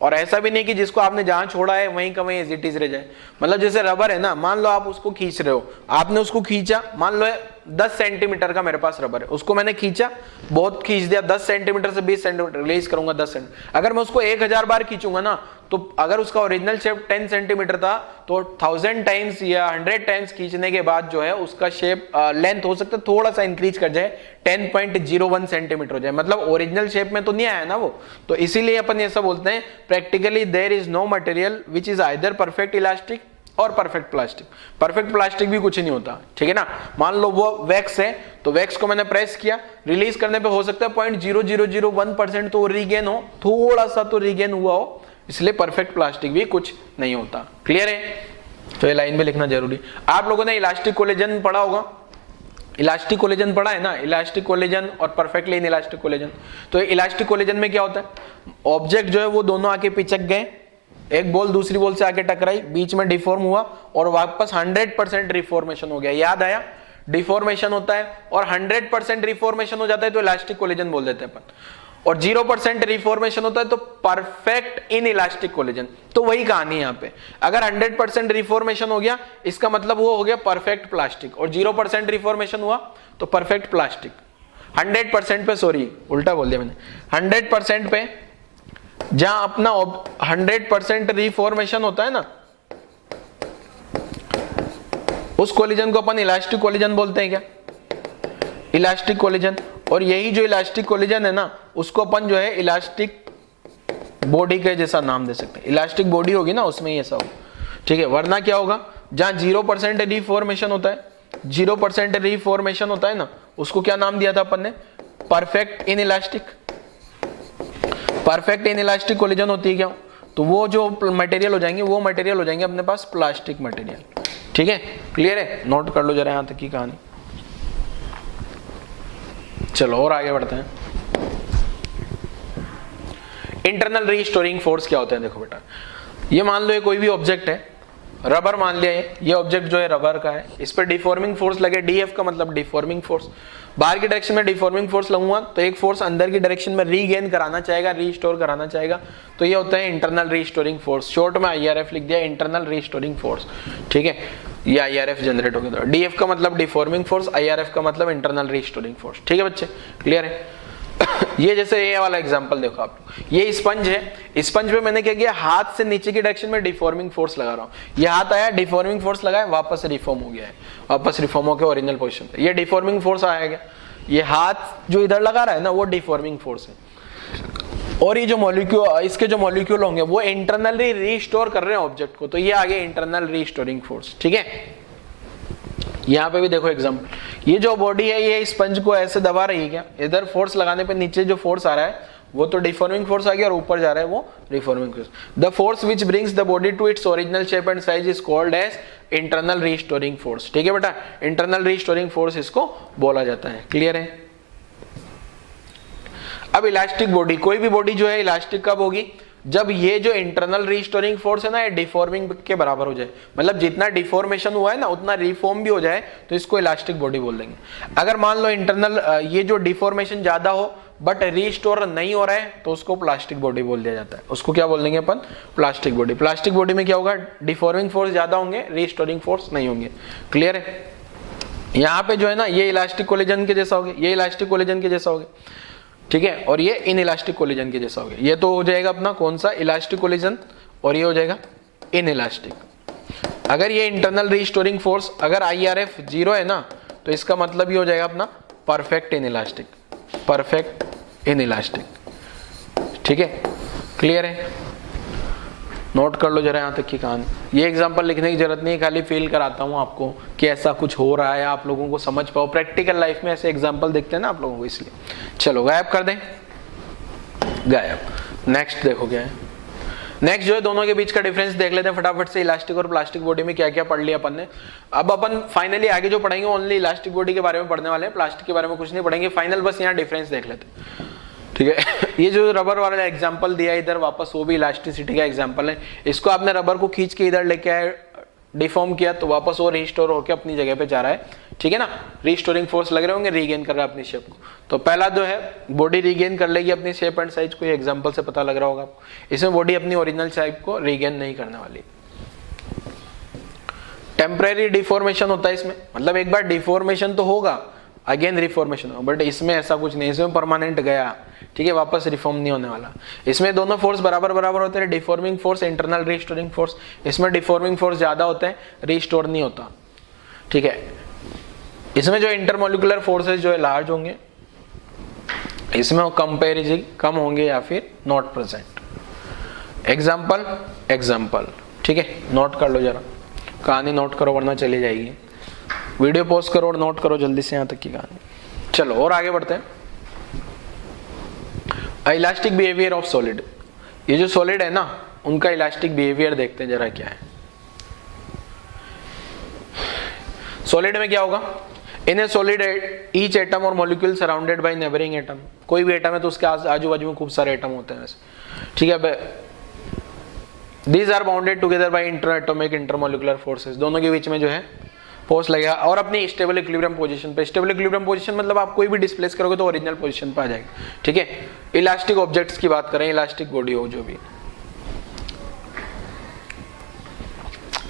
और ऐसा भी नहीं कि जिसको आपने जहां छोड़ा है वहीं का वहीं एज इट इज रह जाए, मतलब जैसे रबर है ना, मान लो आप उसको खींच रहे हो, आपने उसको खींचा, मान लो 10 सेंटीमीटर का मेरे पास रबर है, उसको मैंने खींचा, बहुत खींच दिया, 10 सेंटीमीटर से 20 सेंटीमीटर रिलीज करूंगा 10 सेंटीमीटर, अगर मैं उसको 1000 बार खींचूंगा ना, तो अगर उसका ओरिजिनल शेप 10 सेंटीमीटर था, तो 1000 टाइम्स या 100 टाइम्स खींचने के बाद जो है उसका शेप लेंथ हो सकता है थोड़ा सा इंक्रीज कर जाए, 10.01 सेंटीमीटर हो जाए, मतलब ओरिजिनल शेप में तो नहीं आया ना वो। तो इसीलिए अपन ऐसा बोलते हैं, practically there is no material which is either perfect elastic और परफेक्ट प्लास्टिक। परफेक्ट प्लास्टिक भी कुछ नहीं होता, ठीक है ना। मान लो वो वैक्स है, तो वैक्स को मैंने प्रेस किया, रिलीज करने पे हो सकता है 0.0001% तो रीगेन हो, थोड़ा सा तो रीगेन हुआ हो, इसलिए परफेक्ट प्लास्टिक भी कुछ नहीं होता। क्लियर है, तो ये लाइन में लिखना जरूरी। आप लोगों ने इलास्टिक कोलेजन पढ़ा होगा, इलास्टिक कोलेजन पढ़ा है ना, इलास्टिक कोलेजन और परफेक्टली इन इलास्टिक कोलेजन। तो इलास्टिक कोलेजन में क्या होता है, ऑब्जेक्ट जो है वो दोनों आके पिचक गए, एक बॉल दूसरी बॉल से आके टकराई, बीच में डिफॉर्म हुआ और वापस 100% रिफॉर्मेशन हो गया। याद आया, डिफॉर्मेशन होता है और 100% रिफॉर्मेशन हो जाता है तो इलास्टिक कोलेजन बोल देते हैं अपन, और 0% रिफॉर्मेशन होता है तो परफेक्ट इन इलास्टिक कोलेजन। तो वही कहानी है यहाँ पे, अगर 100% रिफॉर्मेशन हो गया इसका मतलब वो हो गया परफेक्ट प्लास्टिक, और 0% रिफॉर्मेशन हुआ तो परफेक्ट प्लास्टिक। 100% पे, सॉरी उल्टा बोल दिया मैंने, 100% पे जहां अपना 100% रिफॉर्मेशन होता है ना, उस कोलिजन को अपन इलास्टिक कोलिजन बोलते हैं क्या। इलास्टिक कोलिजन, और यही जो इलास्टिक कोलिजन है ना उसको अपन जो है इलास्टिक बॉडी के जैसा नाम दे सकते हैं। इलास्टिक बॉडी होगी ना उसमें ही ऐसा होगा, ठीक है। वरना क्या होगा, जहां 0% रिफॉर्मेशन होता है, 0% रिफॉर्मेशन होता है ना, उसको क्या नाम दिया था अपन ने, perfect in elastic. Perfect in elastic collision होती है क्या, तो वो जो मटेरियल हो जाएंगे वो मटेरियल हो जाएंगे अपने पास प्लास्टिक मटेरियल, ठीक है। क्लियर है, नोट कर लो जरा यहां तक की कहानी। चलो और आगे बढ़ते हैं। इंटरनल रीस्टोरिंग फोर्स क्या होता है, देखो बेटा, ये मान लो ये कोई भी ऑब्जेक्ट है, रबर मान लिया ये ऑब्जेक्ट जो है रबर का है, इस पर डिफॉर्मिंग फोर्स लगे, डीएफ का मतलब डिफॉर्मिंग फोर्स। बाहर की डायरेक्शन में डिफॉर्मिंग फोर्स लगूंगा तो एक फोर्स अंदर की डायरेक्शन में रीगेन कराना चाहेगा, रीस्टोर कराना चाहेगा, तो ये होता है इंटरनल रीस्टोरिंग फोर्स। शॉर्ट में आईआरएफ लिख दिया, इंटरनल रीस्टोरिंग फोर्स, ठीक है। ये आईआरएफ जनरेट हो गया। डीएफ का मतलब डिफॉर्मिंग फोर्स, आईआरएफ का मतलब इंटरनल रीस्टोरिंग फोर्स, ठीक है बच्चे, क्लियर है। ये जैसे ये वाला एग्जांपल देखो आप, ये स्पंज है, स्पंज पे मैंने क्या किया, हाथ से नीचे की डायरेक्शन में डिफॉर्मिंग फोर्स लगा रहा हूं। ये हाथ आया, डिफॉर्मिंग फोर्स लगाया, वापस रिफॉर्म हो गया है, वापस रिफॉर्म होकर ओरिजिनल पोजीशन पे। ये डिफॉर्मिंग फोर्स आया गया, ये हाथ जो इधर लगा रहा है ना वो डिफॉर्मिंग फोर्स है, और ये जो मॉलिक्यूल, इसके जो मॉलिक्यूल होंगे वो इंटरनली रीस्टोर कर रहे हैं ऑब्जेक्ट को, तो ये आ गया इंटरनल रीस्टोरिंग फोर्स, ठीक है। यहाँ पे भी देखो एग्जांपल, ये जो बॉडी है ये स्पंज को ऐसे दबा रही है क्या, इधर फोर्स लगाने पे नीचे जो फोर्स आ रहा है वो तो डिफॉर्मिंग फोर्स आ गया, और ऊपर जा रहा है वो reforming force. The force which brings the body to its original shape and size is called as internal restoring force, ठीक है बेटा, इंटरनल रीस्टोरिंग फोर्स इसको बोला जाता है, क्लियर है। अब इलास्टिक बॉडी, कोई भी बॉडी जो है इलास्टिक कब होगी, जब ये जो इंटरनल रीस्टोरिंग फोर्स है ना ये डिफॉर्मिंग के बराबर हो जाए, मतलब जितना डिफॉर्मेशन हुआ है ना उतना रिफॉर्म भी हो जाए, तो इसको इलास्टिक बॉडी बोल देंगे। अगर मान लो इंटरनल ये जो डिफॉर्मेशन ज्यादा हो बट रीस्टोर नहीं हो रहा है तो उसको प्लास्टिक बॉडी बोल दिया जाता है, उसको क्या बोल देंगे अपन, प्लास्टिक बॉडी। प्लास्टिक बॉडी में क्या होगा, डिफॉर्मिंग फोर्स ज्यादा होंगे, रीस्टोरिंग फोर्स नहीं होंगे, क्लियर है। यहाँ पे जो है ना ये इलास्टिक कोलिजन के जैसा हो गया, ये इलास्टिक कोलिजन के जैसा हो गया, ठीक है, और ये इन इलास्टिक कोलिजन के जैसा हो गया। ये तो हो जाएगा अपना कौन सा, इलास्टिक कोलिजन, और ये हो जाएगा इन इलास्टिक। अगर ये इंटरनल रीस्टोरिंग फोर्स अगर आईआरएफ 0 है ना तो इसका मतलब ये हो जाएगा अपना perfect in elastic, perfect in elastic, ठीक है, क्लियर है। नोट कर लो जरा यहाँ तक की कहानी। ये एग्जांपल लिखने की जरूरत नहीं है, खाली फील कराता हूँ आपको कि ऐसा कुछ हो रहा है, आप लोगों को समझ पाओ। प्रैक्टिकल लाइफ में ऐसे एग्जांपल देखते हैं ना आप लोगों को, इसलिए। चलो गायब कर दें, गायब। नेक्स्ट देखो क्या है, नेक्स्ट जो है दोनों के बीच का डिफरेंस देख लेते हैं फटाफट से। इलास्टिक और प्लास्टिक बॉडी में क्या क्या पढ़ लिया अपन ने। अब अपन फाइनली आगे जो पढ़ेंगे ओनली इलास्टिक बॉडी के बारे में पढ़ने वाले हैं, प्लास्टिक के बारे में कुछ नहीं पढ़ेंगे। फाइनल बस यहाँ डिफरेंस देख लेते हैं, ठीक है। ये जो रबर वाला एग्जांपल दिया इधर वापस, वो भी इलास्टिसिटी का एग्जांपल है। इसको आपने रबर को खींच के इधर लेके आए, डिफॉर्म किया तो वापस वो रिस्टोर होकर अपनी जगह पे जा रहा है, ठीक है ना। रिस्टोरिंग फोर्स लग रहे होंगे, रीगेन कर रहा है अपनी शेप को। तो पहला जो है बॉडी रीगेन कर लेगी अपनी शेप एंड साइज को, ये एग्जांपल से पता लग रहा होगा आपको। इसमें बॉडी अपनी ओरिजिनल शेप को रीगेन नहीं करने वाली। टेम्परेरी डिफॉर्मेशन होता है इसमें, मतलब एक बार डिफॉर्मेशन तो होगा, अगेन रिफॉर्मेशन होगा, बट इसमें ऐसा कुछ नहीं, इसमें परमानेंट गया, ठीक है, वापस रिफॉर्म नहीं होने वाला। इसमें दोनों फोर्स बराबर बराबर होते हैं, deforming force, internal restoring force. इसमें डिफॉर्मिंग फोर्स ज्यादा होते हैं, रीस्टोर नहीं होता, ठीक है। इसमें जो इंटरमोलिकुलर फोर्सेस जो है लार्ज होंगे, इसमें कंपेरिजन कम होंगे या फिर नॉट प्रेजेंट। एग्जाम्पल एग्जाम्पल, ठीक है, नोट कर लो जरा कहानी, नोट करो वरना चली जाएगी। वीडियो पॉज करो और नोट करो जल्दी से यहाँ तक की कहानी। चलो और आगे बढ़ते हैं। इलास्टिक बिहेवियर ऑफ सॉलिड, ये जो सॉलिड है ना उनका इलास्टिक बिहेवियर देखते हैं जरा क्या है। सॉलिड में क्या होगा, इन ए सॉलिड ईच एटम और molecule surrounded by neighbouring atom. कोई भी एटम है तो उसके आजू बाजू में खूब सारे एटम होते हैं, ठीक है। These are bounded together by interatomic intermolecular forces. दोनों के बीच में जो है फोर्स लगेगा और अपनी स्टेबल इक्विलिब्रियम पोजीशन पे। स्टेबल इक्विलिब्रियम पोजीशन मतलब आप कोई भी डिस्प्लेस करोगे तो ओरिजिनल पोजीशन पे आ जाएगा, ठीक है। इलास्टिक ऑब्जेक्ट्स की बात करें, इलास्टिक बॉडी हो जो भी,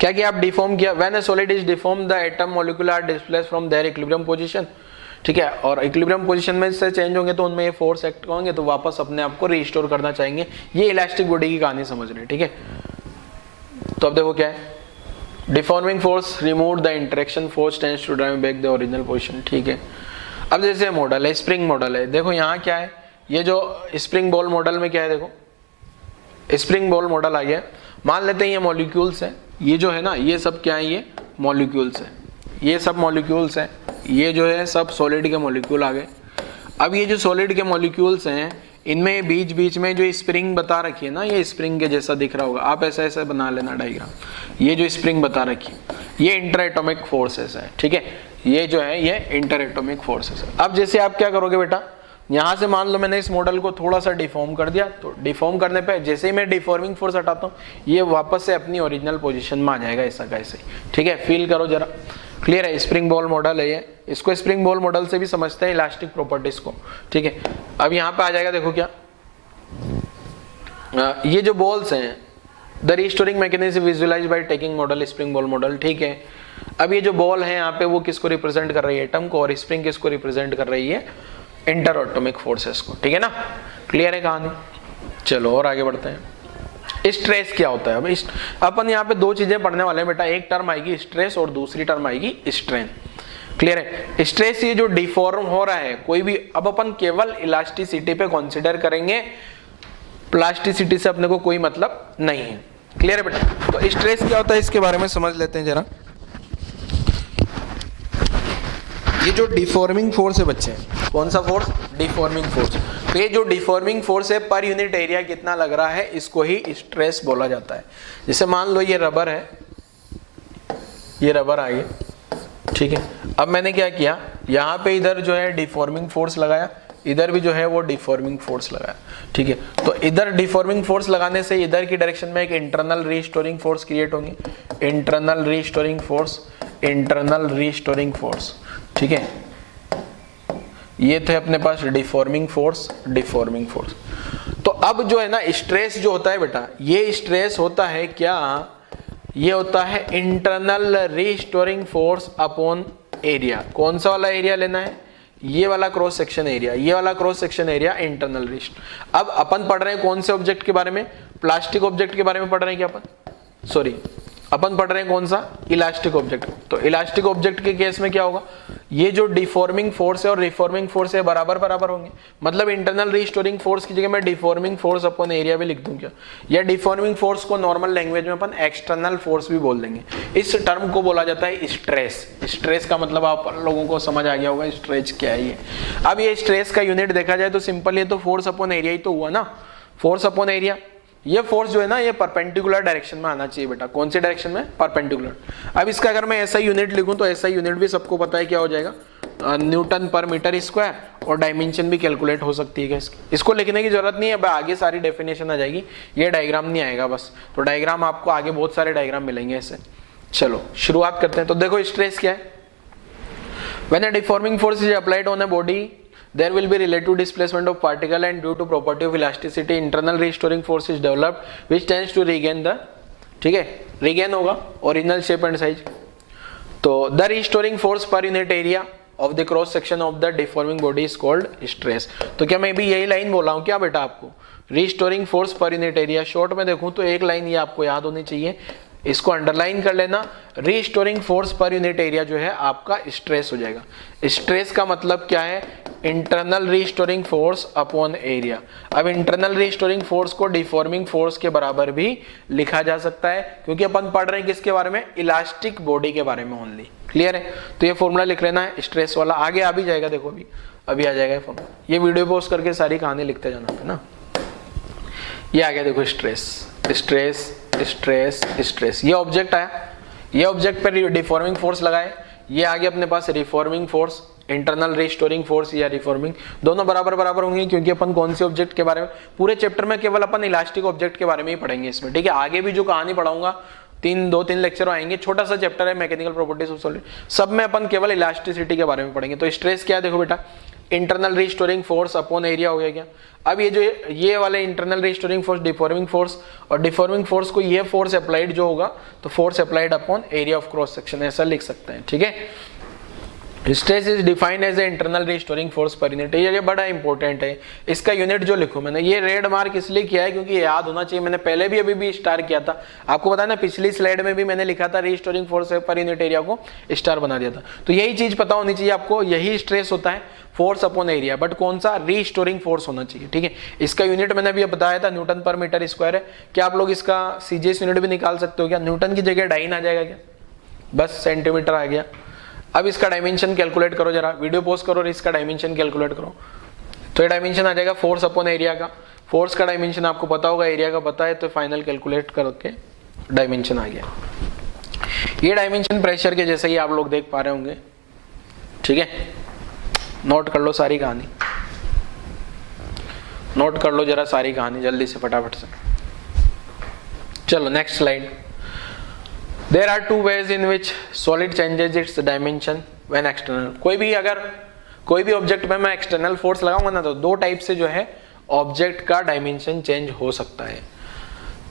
क्या किया आप डिफॉर्म किया। When a solid is deform the atom molecule are displace from their equilibrium position, ठीक है। और इक्विलिब्रियम पोजीशन में से चेंज होंगे तो उनमें ये फोर्स एक्ट होंगे तो वापस अपने आप को रिस्टोर करना चाहेंगे। ये इलास्टिक बॉडी की कहानी समझ रहे हैं, ठीक है। तो अब देखो क्या है, deforming force remove the interaction force tends to drive back the original position, ठीक है। अब जैसे मॉडल है, स्प्रिंग मॉडल है, देखो यहाँ क्या है, ये जो स्प्रिंग बॉल मॉडल में क्या है, देखो स्प्रिंग बॉल मॉडल आ गया। मान लेते हैं ये मॉलिक्यूल्स है, ये जो है ना ये सब क्या है, ये मॉलिक्यूल्स है, ये सब मॉलिक्यूल्स हैं, ये जो है सब सॉलिड के मॉलिक्यूल आ गए। अब ये जो सॉलिड के मॉलिक्यूल्स हैं इनमें बीच बीच में जो स्प्रिंग बता रखी है ना, ये स्प्रिंग के जैसा दिख रहा होगा, आप ऐसा ऐसा बना लेना डायग्राम। ये जो स्प्रिंग बता रखी है ये इंटर एटॉमिक फोर्सेस है, ठीक है, ये जो है ये इंटर एटॉमिक फोर्सेस है। अब जैसे आप क्या करोगे बेटा, यहाँ से मान लो मैंने इस मॉडल को थोड़ा सा डिफॉर्म कर दिया, तो डिफॉर्म करने पे जैसे ही मैं डिफॉर्मिंग फोर्स हटाता हूँ ये वापस से अपनी ओरिजिनल पोजीशन में आ जाएगा, ऐसा कैसे, ठीक है, फील करो जरा। क्लियर है, स्प्रिंग बॉल मॉडल है ये, इसको स्प्रिंग बॉल मॉडल से भी समझते हैं इलास्टिक प्रॉपर्टीज को, ठीक है। अब यहाँ पे आ जाएगा, देखो क्या ये जो बॉल्स हैं, the restoring mechanism visualised by taking model spring ball model, ठीक है। अब ये जो बॉल है यहाँ पे वो किसको रिप्रेजेंट कर रही है, एटम को, और स्प्रिंग किसको रिप्रेजेंट कर रही है, इंटर एटॉमिक फोर्सेस को, ठीक है ना। क्लियर है कहानी, चलो और आगे बढ़ते हैं। स्ट्रेस क्या होता है, अब अपन यहाँ पे दो चीजें पढ़ने वाले हैं बेटा, एक टर्म आएगी स्ट्रेस और दूसरी टर्म आएगी स्ट्रेन। क्लियर है, स्ट्रेस ये जो डिफॉर्म हो रहा है कोई भी, अब अपन केवल इलास्टिसिटी पे कंसीडर करेंगे, प्लास्टिसिटी से अपने को कोई मतलब नहीं है। क्लियर है बेटा, तो स्ट्रेस क्या होता है इसके बारे में समझ लेते हैं जरा। ये जो डिफॉर्मिंग फोर्स है बच्चे, कौन सा फोर्स, डिफॉर्मिंग फोर्स, तो ये जो डिफॉर्मिंग फोर्स है पर यूनिट एरिया कितना लग रहा है इसको ही स्ट्रेस बोला जाता है। जैसे मान लो ये रबर है, ये रबर आ गया, ठीक है। अब मैंने क्या किया, यहाँ पे इधर जो है डिफॉर्मिंग फोर्स लगाया, इधर भी जो है वो डिफॉर्मिंग फोर्स लगाया, ठीक है। तो इधर डिफॉर्मिंग फोर्स लगाने से इधर की डायरेक्शन में एक इंटरनल रीस्टोरिंग फोर्स क्रिएट होंगी, internal restoring force, internal restoring force, ठीक है। ये थे अपने पास डिफॉर्मिंग फोर्स, डिफॉर्मिंग फोर्स। तो अब जो है ना स्ट्रेस जो होता है बेटा, ये स्ट्रेस होता है क्या, ये होता है internal restoring force upon area. कौन सा वाला एरिया लेना है, ये वाला क्रॉस सेक्शन एरिया, ये वाला cross section area internal restore. अब अपन पढ़ रहे हैं कौन से ऑब्जेक्ट के बारे में, प्लास्टिक ऑब्जेक्ट के बारे में पढ़ रहे हैं क्या अपन, सॉरी अपन पढ़ रहे हैं कौन सा, इलास्टिक ऑब्जेक्ट। तो इलास्टिक ऑब्जेक्ट के केस में क्या होगा, ये जो डिफॉर्मिंग फोर्स है और रिफॉर्मिंग फोर्स है बराबर बराबर होंगे, मतलब इंटरनल रीस्टोरिंग फोर्स की जगह मैं डिफॉर्मिंग फोर्स अपॉन एरिया भी लिख दूं क्या, या डिफॉर्मिंग फोर्स को नॉर्मल लैंग्वेज में अपन एक्सटर्नल फोर्स भी बोल देंगे। इस टर्म को बोला जाता है स्ट्रेस। स्ट्रेस का मतलब आप लोगों को समझ आ गया होगा स्ट्रेस क्या है ये। अब ये स्ट्रेस का यूनिट देखा जाए तो सिंपल ये तो फोर्स अपॉन एरिया ही तो हुआ ना, फोर्स अपॉन एरिया। ये फोर्स जो है ना ये परपेंडिकुलर डायरेक्शन में आना चाहिए बेटा, कौन से डायरेक्शन में, परपेंडिकुलर। अब इसका अगर मैं ऐसा यूनिट लिखूं तो ऐसा यूनिट भी सबको पता है क्या हो जाएगा, न्यूटन पर मीटर स्क्वायर, और डायमेंशन भी कैलकुलेट हो सकती है इसको लिखने की जरूरत नहीं है, अब आगे सारी डेफिनेशन आ जाएगी, ये डायग्राम नहीं आएगा बस। तो डायग्राम आपको आगे बहुत सारे डायग्राम मिलेंगे ऐसे। चलो शुरुआत करते हैं। तो देखो स्ट्रेस क्या है, when a deforming force is applied on a body there will be relative displacement of particle and due to property of elasticity internal restoring force is developed which tends to regain the, ठीक है, regain होगा original shape and size। तो the restoring force per unit area of the cross section of the deforming body is called stress। तो क्या मैं भी यही line बोला हूँ क्या बेटा आपको, restoring force per unit area. Short में देखूं तो एक लाइन ये आपको याद होनी चाहिए, इसको अंडरलाइन कर लेना, restoring force per unit area जो है आपका स्ट्रेस हो जाएगा। स्ट्रेस का मतलब क्या है, internal restoring force upon area. अब इंटरनल रीस्टोरिंग फोर्स को डिफॉर्मिंग फोर्स के बराबर भी लिखा जा सकता है, क्योंकि अपन पढ़ रहे हैं किसके बारे में, इलास्टिक बॉडी के बारे में ओनली। क्लियर है, तो ये फॉर्मूला लिख लेना है स्ट्रेस वाला, आगे आ भी जाएगा, देखो अभी आ जाएगा फॉर्मूला। ये वीडियो पोस्ट करके सारी कहानी लिखते जाना है ना। ये आ गया देखो स्ट्रेस, स्ट्रेस स्ट्रेस स्ट्रेस, ये ऑब्जेक्ट आया, ये ऑब्जेक्ट पर डिफॉर्मिंग फोर्स लगाए, ये आ गया अपने पास reforming force, internal restoring force या रिफॉर्मिंग, दोनों बराबर बराबर होंगे, क्योंकि अपन कौन से ऑब्जेक्ट के बारे में, पूरे चैप्टर में केवल अपन इलास्टिक ऑब्जेक्ट के बारे में ही पढ़ेंगे इसमें, ठीक है। आगे भी जो कहानी पढ़ाऊंगा दो तीन लेक्चर आएंगे, छोटा सा चैप्टर है मैकेनिकल प्रॉपर्टीज ऑफ सॉलिड, सब में अपन केवल इलास्टिसिटी के बारे में पढ़ेंगे। तो स्ट्रेस क्या है देखो बेटा, internal restoring force upon area हो गया क्या। अब ये वाले internal restoring force deforming force, और डिफॉर्मिंग फोर्स को ये फोर्स अप्लाइड जो होगा तो force applied upon area of cross section, ऐसा लिख सकते हैं, ठीक है। Stress is defined as a internal restoring force per unit, ये बड़ा इंपॉर्टेंट है। इसका यूनिट जो लिखो मैंने ये रेड मार्क इसलिए किया है क्योंकि याद होना चाहिए, मैंने पहले भी अभी भी स्टार किया था, आपको पता है ना, पिछली स्लाइड में भी मैंने लिखा था restoring force per unit area को स्टार बना दिया था। तो यही चीज पता होनी चाहिए आपको, यही स्ट्रेस होता है फोर्स अपॉन एरिया, बट कौन सा, रीस्टोरिंग फोर्स होना चाहिए, ठीक है। इसका यूनिट मैंने अभी बताया था न्यूटन पर मीटर स्क्वायर है। क्या आप लोग इसका सीजीएस यूनिट भी निकाल सकते हो क्या? न्यूटन की जगह डाइन आ जाएगा क्या? बस सेंटीमीटर आ गया। अब इसका डायमेंशन कैलकुलेट करो, जरा वीडियो पॉज करो और इसका डायमेंशन कैलकुलेट करो। तो ये डायमेंशन आ जाएगा फोर्स अपॉन एरिया का। फोर्स का डायमेंशन आपको पता होगा, एरिया का पता है, तो फाइनल कैलकुलेट करके डायमेंशन आ गया। ये डायमेंशन प्रेशर के जैसे ही आप लोग देख पा रहे होंगे, ठीक है। नोट कर लो सारी कहानी, नोट कर लो जरा सारी कहानी जल्दी से फटाफट से। चलो next slide. There are two ways in which solid changes its dimension when external. कोई भी ऑब्जेक्ट में मैं एक्सटर्नल फोर्स लगाऊंगा ना, तो दो टाइप से जो है ऑब्जेक्ट का डायमेंशन चेंज हो सकता है।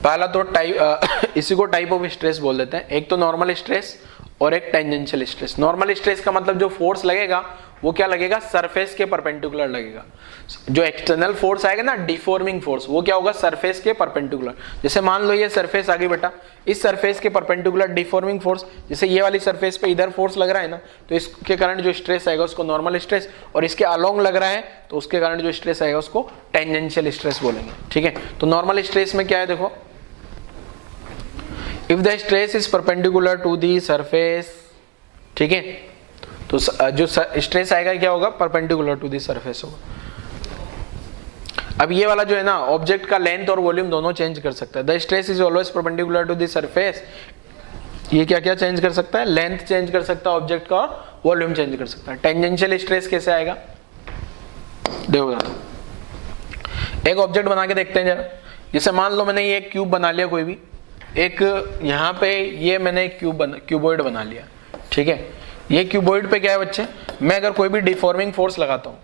पहला तो टाइप इसी को टाइप ऑफ स्ट्रेस बोल देते हैं। एक तो नॉर्मल स्ट्रेस और एक टेंजेंशियल स्ट्रेस। नॉर्मल स्ट्रेस का मतलब जो फोर्स लगेगा वो क्या लगेगा, सरफेस के परपेंडिकुलर लगेगा। जो एक्सटर्नल फोर्स आएगा ना, डिफॉर्मिंग फोर्स, वो क्या होगा, सरफेस के परपेंडिकुलर। जैसे मान लो ये सरफेस आ गई बेटा, इस सरफेस के परपेंडिकुलर डिफॉर्मिंग फोर्स, जैसे ये वाली सरफेस पे इधर फोर्स लग रहा है ना, तो इसके कारण जो स्ट्रेस आएगा उसको नॉर्मल स्ट्रेस, और इसके अलोंग लग रहा है तो उसके कारण जो स्ट्रेस आएगा उसको टेंजेंशियल स्ट्रेस बोलेंगे, ठीक है। तो नॉर्मल स्ट्रेस में क्या है, देखो, if the stress is perpendicular to the surface, ठीक है, तो जो स्ट्रेस आएगा क्या होगा, परपेंडिकुलर टू दी सरफेस होगा। अब ये वाला जो है ना, ऑब्जेक्ट का लेंथ और वॉल्यूम दोनों चेंज कर सकता है। The stress is always perpendicular to the surface, ये क्या क्या चेंज कर सकता है, लेंथ चेंज कर सकता है ऑब्जेक्ट का और वॉल्यूम चेंज कर सकता है। टेंजेंशियल स्ट्रेस कैसे आएगा, देखो एक ऑब्जेक्ट बना के देखते हैं जरा। जैसे मान लो मैंने ये एक क्यूब बना लिया, कोई भी एक, यहाँ पे ये मैंने एक क्यूबॉइड बना लिया, ठीक है। ये क्यूबॉइड पे क्या है बच्चे, मैं अगर कोई भी डिफॉर्मिंग फोर्स लगाता हूँ,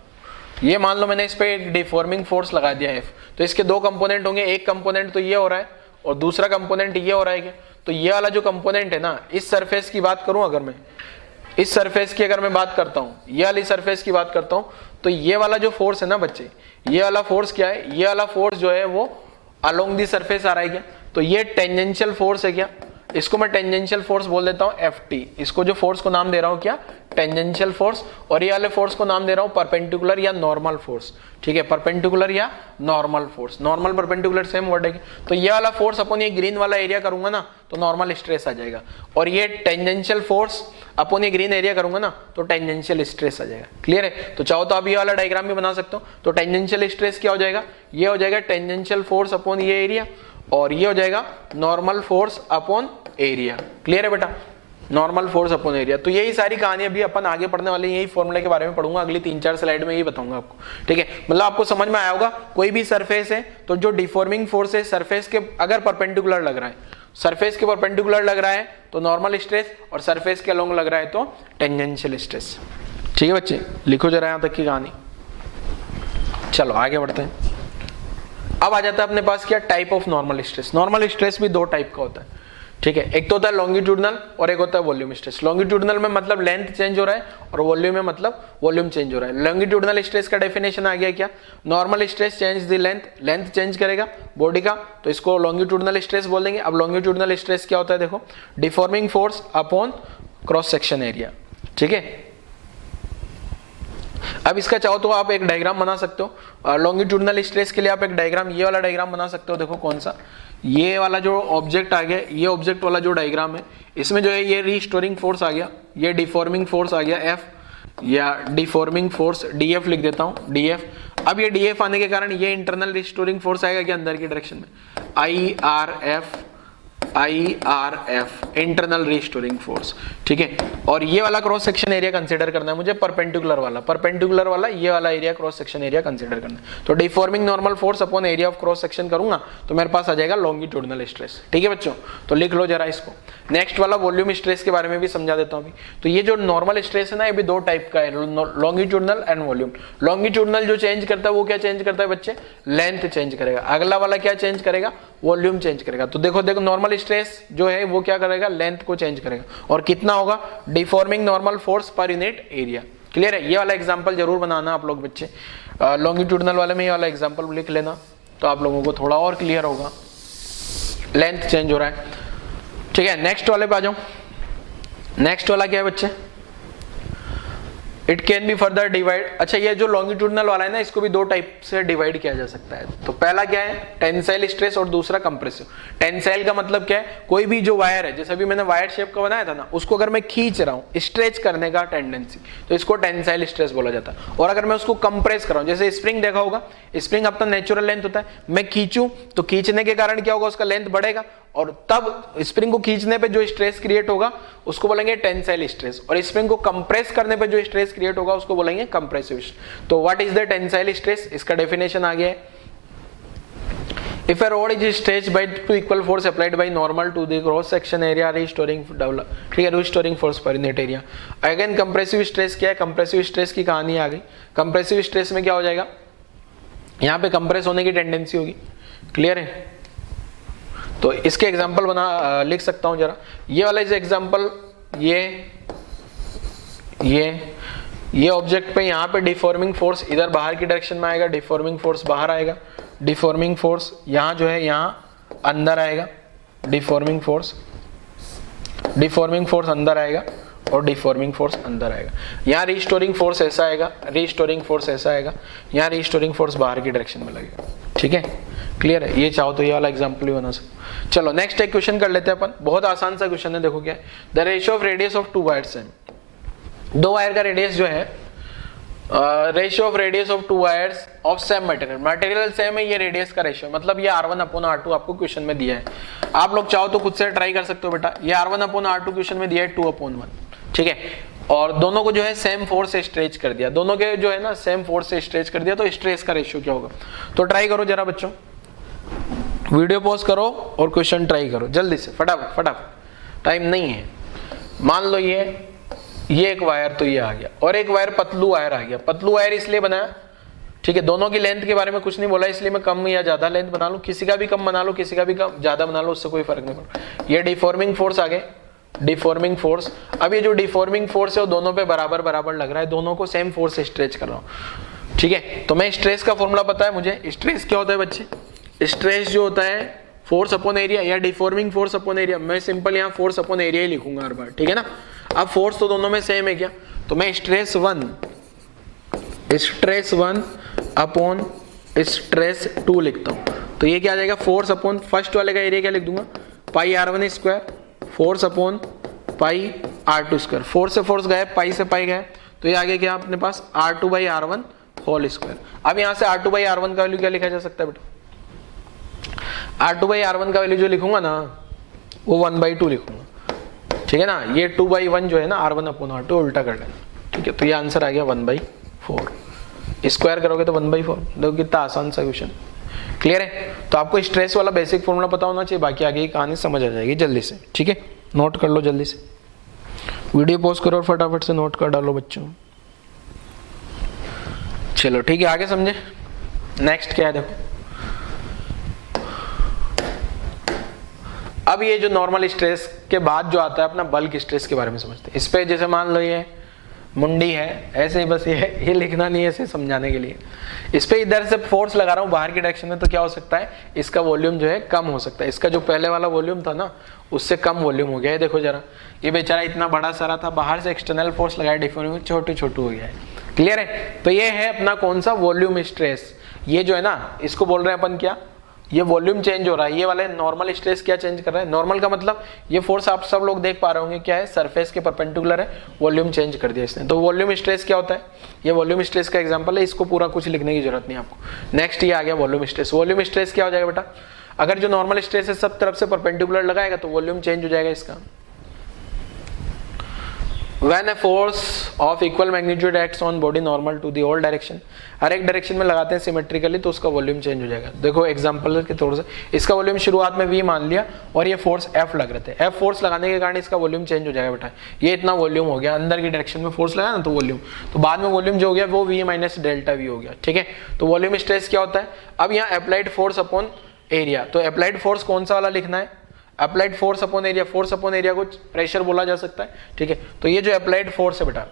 ये मान लो मैंने इस पे एक डिफॉर्मिंग फोर्स लगा दिया है, तो इसके दो कंपोनेंट होंगे। एक कंपोनेंट तो ये हो रहा है और दूसरा कंपोनेंट ये हो रहा है। तो ये वाला जो कंपोनेंट है ना, इस सरफेस की बात करूं, अगर मैं इस सरफेस की अगर मैं बात करता हूँ, ये वाली सरफेस की बात करता हूँ, तो ये वाला जो फोर्स है ना बच्चे, ये वाला फोर्स क्या है, ये वाला फोर्स जो है वो अलोंग दी सरफेस आ रहा है क्या, तो ये टेंजेंशियल फोर्स है क्या, इसको मैं टेंजेंशियल फोर्स बोल देता हूँ Ft। इसको जो फोर्स को नाम दे रहा हूँ क्या, टेंजेंशियल फोर्स, और ये वाले फोर्स को नाम दे रहा हूँ परपेंडिकुलर या नॉर्मल फोर्स, ठीक है। परपेंडिकुलर या normal force, normal perpendicular same word है। तो ये वाला फोर्स अपन ये ग्रीन वाला एरिया करूंगा ना, तो नॉर्मल स्ट्रेस आ जाएगा, और ये टेंजेंशियल फोर्स अपन ये ग्रीन एरिया करूंगा ना, तो टेंजेंशियल स्ट्रेस आ जाएगा। क्लियर है। तो चाहो तो आप ये वाला डायग्राम भी बना सकते हो। तो टेंजेंशियल स्ट्रेस क्या हो जाएगा, ये हो जाएगा टेंजेंशियल फोर्स अपॉन ये एरिया, और ये हो जाएगा normal force upon area. Clear है बेटा, नॉर्मल फोर्स अपॉन एरिया। तो यही सारी कहानी अभी अपन आगे पढ़ने वाले, यही फॉर्मूले के बारे में पढ़ूंगा अगली 3-4 स्लाइड में, यही बताऊंगा आपको, ठीक है। मतलब आपको समझ में आया होगा, कोई भी सरफेस है तो जो डिफॉर्मिंग फोर्स है सरफेस के अगर परपेंडिकुलर लग रहा है, सरफेस के परपेंडिकुलर लग रहा है तो नॉर्मल स्ट्रेस, और सरफेस के अलोंग लग रहा है तो टेंजेंशियल स्ट्रेस। ठीक है बच्चे, लिखो जरा यहां तक की कहानी। चलो आगे बढ़ते हैं। अब आ जाता है अपने पास क्या, type of normal stress. Normal stress भी दो टाइप का होता है, ठीक है। एक तो होता है लॉन्गिट्यूडनल और एक होता है वॉल्यूम स्ट्रेस। लॉन्गिट्यूडनल में मतलब लेंथ चेंज हो रहा है, और वॉल्यूम में मतलब वॉल्यूम चेंज हो रहा है। लॉन्गिट्यूडनल स्ट्रेस का डेफिनेशन आ गया क्या, normal stress change the length, length change करेगा बॉडी का, तो इसको लॉन्गिट्यूडनल स्ट्रेस बोल देंगे। अब लॉन्गिट्यूडनल स्ट्रेस क्या होता है, देखो, deforming force upon cross section area, ठीक है। अब इसका चाहो तो आप एक डायग्राम बना सकते हो लॉन्गिट्यूडनल स्ट्रेस के लिए। आप एक डायग्राम, ये वाला डायग्राम बना सकते हो। देखो कौन सा, ये वाला जो ऑब्जेक्ट आ गया, ये ऑब्जेक्ट वाला जो डायग्राम है, इसमें जो है ये रीस्टोरिंग फोर्स आ गया, ये डिफॉर्मिंग फोर्स आ गया F, या डिफॉर्मिंग फोर्स DF लिख देता हूं, DF। अब ये DF आने के कारण ये इंटरनल रिस्टोरिंग फोर्स आएगा क्या, अंदर की डायरेक्शन में, IRF इंटरनल रिस्टोरिंग फोर्स, ठीक है। और ये वाला क्रॉस सेक्शन एरिया कंसीडर करना है मुझे, परपेंडिकुलर वाला ये वाला area cross section area consider करना है। तो deforming normal force upon area of cross section करूंगा तो मेरे पास आ जाएगा लॉन्गिट्यूडनल स्ट्रेस, ठीक है बच्चों। तो लिख लो जरा इसको। नेक्स्ट वाला वॉल्यूम स्ट्रेस के बारे में भी समझा देता हूं अभी। तो ये जो नॉर्मल स्ट्रेस है ना, ये भी दो टाइप का है, लॉन्गिट्यूडनल एंड वॉल्यूम। लॉन्गिट्यूडनल जो चेंज करता है वो क्या चेंज करता है बच्चे, लेंथ चेंज करेगा। अगला वाला क्या चेंज करेगा, वॉल्यूम चेंज करेगा। तो देखो नॉर्मल स्ट्रेस जो है वो क्या करेगा, लेंथ को चेंज करेगा, और कितना होगा, deforming normal force per unit area. Clear है। ये वाला एग्जांपल जरूर बनाना आप लोग बच्चे, लॉन्गिट्यूडनल वाले में ये वाला एग्जांपल लिख लेना, तो आप लोगों को थोड़ा और क्लियर होगा। लेंथ चेंज हो रहा है, ठीक है। नेक्स्ट वाले पे आ जाओ। नेक्स्ट वाला क्या है बच्चे, it can be further divide. अच्छा, ये जो लॉन्गिट्यूडनल वाला है ना, इसको भी दो टाइप से डिवाइड किया जा सकता है। तो पहला क्या है, टेंसाइल स्ट्रेस, और दूसरा कंप्रेसिव। टेंसाइल का मतलब क्या है, कोई भी जो वायर है, जैसे अभी मैंने वायर शेप का बनाया था ना, उसको अगर मैं खींच रहा हूँ, स्ट्रेच करने का टेंडेंसी, तो इसको टेंसाइल स्ट्रेस बोला जाता है। और अगर मैं उसको कंप्रेस कर रहा हूँ, जैसे स्प्रिंग देखा होगा, स्प्रिंग अपना नेचुरल लेंथ होता है, मैं खींचूं तो खींचने के कारण क्या होगा, उसका लेंथ बढ़ेगा, और तब स्प्रिंग को खींचने पे जो स्ट्रेस क्रिएट होगा उसको बोलेंगे टेंसाइल स्ट्रेस, और स्प्रिंग को कंप्रेस करने पे जो स्ट्रेस क्रिएट होगा उसको बोलेंगे कंप्रेसिव स्ट्रेस। तो what is the tensile stress, इसका डेफिनेशन आ गया है। If a rod is stretched by two equal force applied by normal to the cross section area, restoring develop, ठीक है, restoring force per unit area। Again compressive stress क्या है, compressive stress की कहानी आ गई। कंप्रेसिव स्ट्रेस में क्या हो जाएगा, यहाँ पे कंप्रेस होने की टेंडेंसी होगी, क्लियर है। तो इसके एग्जांपल बना लिख सकता हूं जरा, ये वाला इज एग्जांपल, ये ऑब्जेक्ट पे यहाँ पे डिफॉर्मिंग फोर्स इधर बाहर की डायरेक्शन में आएगा, डिफॉर्मिंग फोर्स बाहर आएगा, डिफॉर्मिंग फोर्स यहाँ जो है यहाँ अंदर आएगा, डिफॉर्मिंग फोर्स अंदर आएगा, और डिफॉर्मिंग फोर्स अंदर आएगा। यहाँ रिस्टोरिंग फोर्स ऐसा आएगा, रिस्टोरिंग फोर्स ऐसा आएगा, यहाँ रिस्टोरिंग फोर्स बाहर की डायरेक्शन में लगेगा, ठीक है, क्लियर है। ये चाहो तो ये वाला एग्जांपल भी बना सकते। चलो नेक्स्ट एक क्वेश्चन कर लेते हैं अपन, बहुत आसान सा क्वेश्चन है, देखो क्या है। The ratio of radius of to wires है, दो वायर का रेडियस जो है, ratio of radius of to wires of same material, material same है, ये रेडियस का रेशियो, मतलब ये R1/R2 आपको क्वेश्चन में दिया है। आप लोग चाहो तो खुद से ट्राई कर सकते हो बेटा, ये R1/R2 क्वेश्चन में दिया है 2/1, ठीक है, और दोनों को जो है सेम फोर्स से स्ट्रेच कर दिया, दोनों के जो है ना सेम फोर्स से स्ट्रेच कर दिया, तो स्ट्रेस का रेशियो क्या होगा। तो ट्राई करो जरा बच्चों, वीडियो पॉज करो और क्वेश्चन ट्राई करो जल्दी से, फटाफट, टाइम नहीं है। मान लो ये एक वायर तो ये आ गया, और एक वायर पतलू वायर आ गया। पतलू वायर इसलिए बनाया, ठीक है, दोनों की लेंथ के बारे में कुछ नहीं बोला, इसलिए मैं कम या ज्यादा लेंथ बना लूं, किसी का भी कम बना लो, किसी का भी कम ज्यादा बना लो, उससे कोई फर्क नहीं पड़ता। ये डिफॉर्मिंग फोर्स आ गए, डिफॉर्मिंग फोर्स। अब ये जो डिफॉर्मिंग फोर्स है वो दोनों पे बराबर लग रहा है, दोनों को सेम फोर्स से स्ट्रेच कर रहा हूं, ठीक है। तो मैं स्ट्रेस का फॉर्मूला पता है मुझे, स्ट्रेस क्या होता है बच्चे, स्ट्रेस जो होता है फोर्स अपॉन एरिया, या डिफॉर्मिंग फोर्स अपॉन एरिया, मैं सिंपल यहाँ फोर्स अपॉन एरिया ही लिखूंगा हर बार, ठीक है ना। अब फोर्स तो दोनों में सेम है क्या, तो मैं स्ट्रेस 1 अपॉन स्ट्रेस 2 लिखता हूं। तो ये क्या आ जाएगा, फोर्स अपॉन फर्स्ट वाले का एरिया क्या लिख दूंगा, पाई r1 square, force upon pi r2 square, force से फोर्स गए, पाई से पाई गए, तो ये आगे क्या अपने पास r2/r1 होल स्क्वायर। अब यहाँ से r2/r1 का वैल्यू क्या लिखा जा सकता है बेटा, R2/R1 का वैल्यू जो लिखूंगा ना वो 1/2 लिखूंगा, ठीक है ना। ये 2/1 जो है ना R1/R2 उल्टा कर लेना, ठीक है। तो ये आंसर आ गया 1/4, स्क्वायर करोगे तो 1/4। देखो कितना आसान सा क्वेश्चन, क्लियर है। तो आपको स्ट्रेस वाला बेसिक फॉर्मूला पता होना चाहिए, बाकी आगे की कहानी समझ आ जाएगी जल्दी से, ठीक है। नोट कर लो जल्दी से, वीडियो पॉज करो और फटाफट से नोट कर डालो बच्चों। चलो ठीक है, आगे समझे। नेक्स्ट क्या है देखो, अब ये जो नॉर्मल स्ट्रेस के बाद जो आता है अपना बल्क स्ट्रेस के बारे में समझते हैं। इस पे जैसे मान लो ये मुंडी है, ऐसे ही बस ये लिखना नहीं है, ऐसे समझाने के लिए। इस पे इधर से फोर्स लगा रहा हूँ बाहर की डायरेक्शन में, तो क्या हो सकता है, इसका वॉल्यूम जो है कम हो सकता है। इसका जो पहले वाला वॉल्यूम था ना उससे कम वॉल्यूम हो गया है। देखो जरा, ये बेचारा इतना बड़ा सारा था, बाहर से एक्सटर्नल फोर्स लगाया, डिफॉर्मिंग छोटू हो गया है, क्लियर है। तो ये है अपना कौन सा, वॉल्यूम स्ट्रेस। ये जो है ना इसको बोल रहे हैं अपन क्या, ये वॉल्यूम चेंज हो रहा है। ये वाले नॉर्मल स्ट्रेस क्या चेंज कर रहा है, नॉर्मल का मतलब ये फोर्स आप सब लोग देख पा रहे होंगे क्या है, सरफेस के परपेंडिकुलर है, वॉल्यूम चेंज कर दिया इसने। तो वॉल्यूम स्ट्रेस क्या होता है, ये वॉल्यूम स्ट्रेस का एग्जांपल है, इसको पूरा कुछ लिखने की जरूरत नहीं आपको। नेक्स्ट ये आ गया वॉल्यूम स्ट्रेस। वॉल्यूम स्ट्रेस क्या हो जाएगा बेटा, अगर जो नॉर्मल स्ट्रेस है सब तरफ से परपेंडिकुलर लगाएगा तो वॉल्यूम चेंज हो जाएगा इसका। When a force of equal magnitude acts on body normal to the all direction, हर एक डायरेक्शन में लगाते हैं सिमेट्रिकली, तो उसका वॉल्यूम चेंज हो जाएगा। देखो एग्जांपल के तौर से, इसका वॉल्यूम शुरुआत में v मान लिया और ये फोर्स F लग रहे थे, F फोर्स लगाने के कारण इसका वॉल्यूम चेंज हो जाएगा बेटा। ये इतना वॉल्यूम हो गया, अंदर की डायरेक्शन में फोर्स लगा ना तो वॉल्यूम, तो बाद में वॉल्यूम जो हो गया वो v माइनस डेल्टा v हो गया, ठीक है। तो वॉल्यूम स्ट्रेस क्या होता है, अब यहाँ अप्लाइड फोर्स अपॉन एरिया, तो अप्लाइड फोर्स कौन सा वाला लिखना है, applied force upon area. Force upon area को प्रेशर बोला जा सकता है, ठीक है। तो ये जो अप्लाइड फोर्स है बेटा,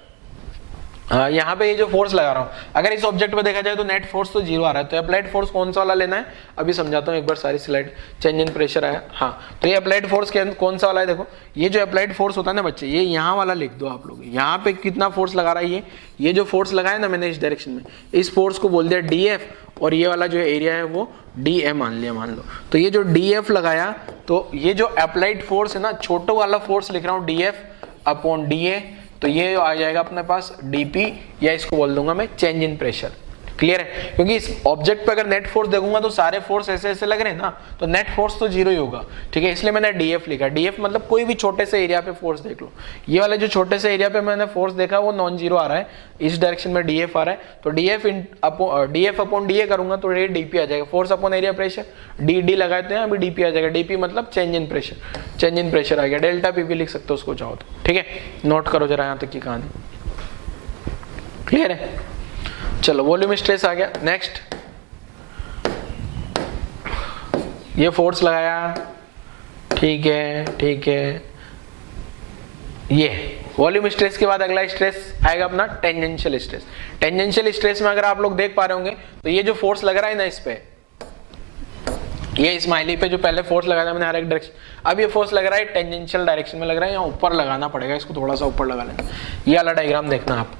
यहाँ पे ये जो फोर्स लगा रहा हूँ, अगर इस ऑब्जेक्ट पे देखा जाए तो नेट फोर्स तो जीरो आ रहा है, तो अप्लाइड फोर्स कौन सा वाला लेना है अभी समझाता हूँ एक बार सारी स्लाइड। चेंज इन प्रेशर आया, हाँ तो ये अप्लाइड फोर्स कौन सा वाला है, देखो ये जो अप्लाइड फोर्स होता है ना बच्चे, ये यहाँ वाला लिख दो आप लोग। यहाँ पे कितना फोर्स लगा रहा है, ये जो फोर्स लगाया ना मैंने इस डायरेक्शन में, इस फोर्स को बोल दिया डीएफ, और ये वाला जो एरिया है वो डी मान लिया, मान लो। तो ये जो डीएफ लगाया, तो ये जो अप्लाइड फोर्स है ना, छोटा वाला फोर्स लिख रहा हूँ डीएफ अपॉन डीए, तो ये आ जाएगा अपने पास डीपी, या इसको बोल दूंगा मैं चेंज इन प्रेशर। क्लियर है, क्योंकि इस ऑब्जेक्ट पे अगर नेट फोर्स देखूंगा तो सारे फोर्स ऐसे ऐसे लग रहे हैं ना, तो नेट फोर्स तो जीरो ही होगा। ठीक है, इसलिए मैंने डीएफ लिखा। डीएफ मतलब कोई भी छोटे से एरिया पे फोर्स देख लो, ये वाले जो छोटे से एरिया पे मैंने फोर्स देखा वो नॉन जीरो आ रहा है, इस डायरेक्शन में डीएफ आ रहा है, तो डीएफ अपॉन डीए करूंगा तो ये डीपी आ जाएगा, force upon area pressure, D लगाते हैं अभी डीपी आ जाएगा। डीपी मतलब change in pressure, change in pressure आ गया, डेल्टा पी भी लिख सकते हो उसको चाहो तो। ठीक है, नोट करो जरा यहाँ तक की कहानी। क्लियर है, चलो वॉल्यूम स्ट्रेस आ गया। नेक्स्ट ये फोर्स लगाया, ठीक है, ये वॉल्यूम स्ट्रेस के बाद अगला स्ट्रेस आएगा अपना टेंजेंशियल स्ट्रेस। टेंजेंशियल स्ट्रेस में अगर आप लोग देख पा रहे होंगे तो ये जो फोर्स लग रहा है ना इस पे, ये स्माइली पे जो पहले फोर्स लगाया था मैंने हर एक डायरेक्शन, अब ये फोर्स लग रहा है टेंजेंशियल डायरेक्शन में लग रहा है, यहाँ ऊपर लगाना पड़ेगा, इसको थोड़ा सा ऊपर लगा लेना। ये वाला डायग्राम देखना आप,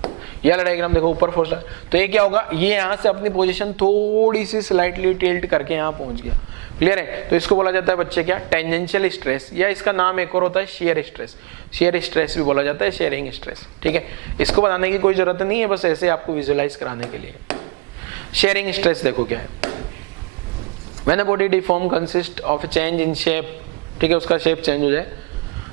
ये वाला डायग्राम देखो, ऊपर फोर्स लगा, तो ये क्या होगा, ये यहाँ से अपनी पोजीशन थोड़ी सी स्लाइटली टिल्ट करके यहाँ पहुंच गया। क्लियर है, तो इसको बोला जाता है बच्चे क्या, टेंजेंशियल स्ट्रेस, या इसका नाम एक और होता है शियर स्ट्रेस। शियर स्ट्रेस भी बोला जाता है, शेयरिंग स्ट्रेस। ठीक है, इसको बताने की कोई जरूरत नहीं है, बस ऐसे आपको विजुअलाइज कराने के लिए। शेयरिंग स्ट्रेस देखो क्या है, When a body deform consists of a change in shape, ठीक है, उसका शेप चेंज हो जाए,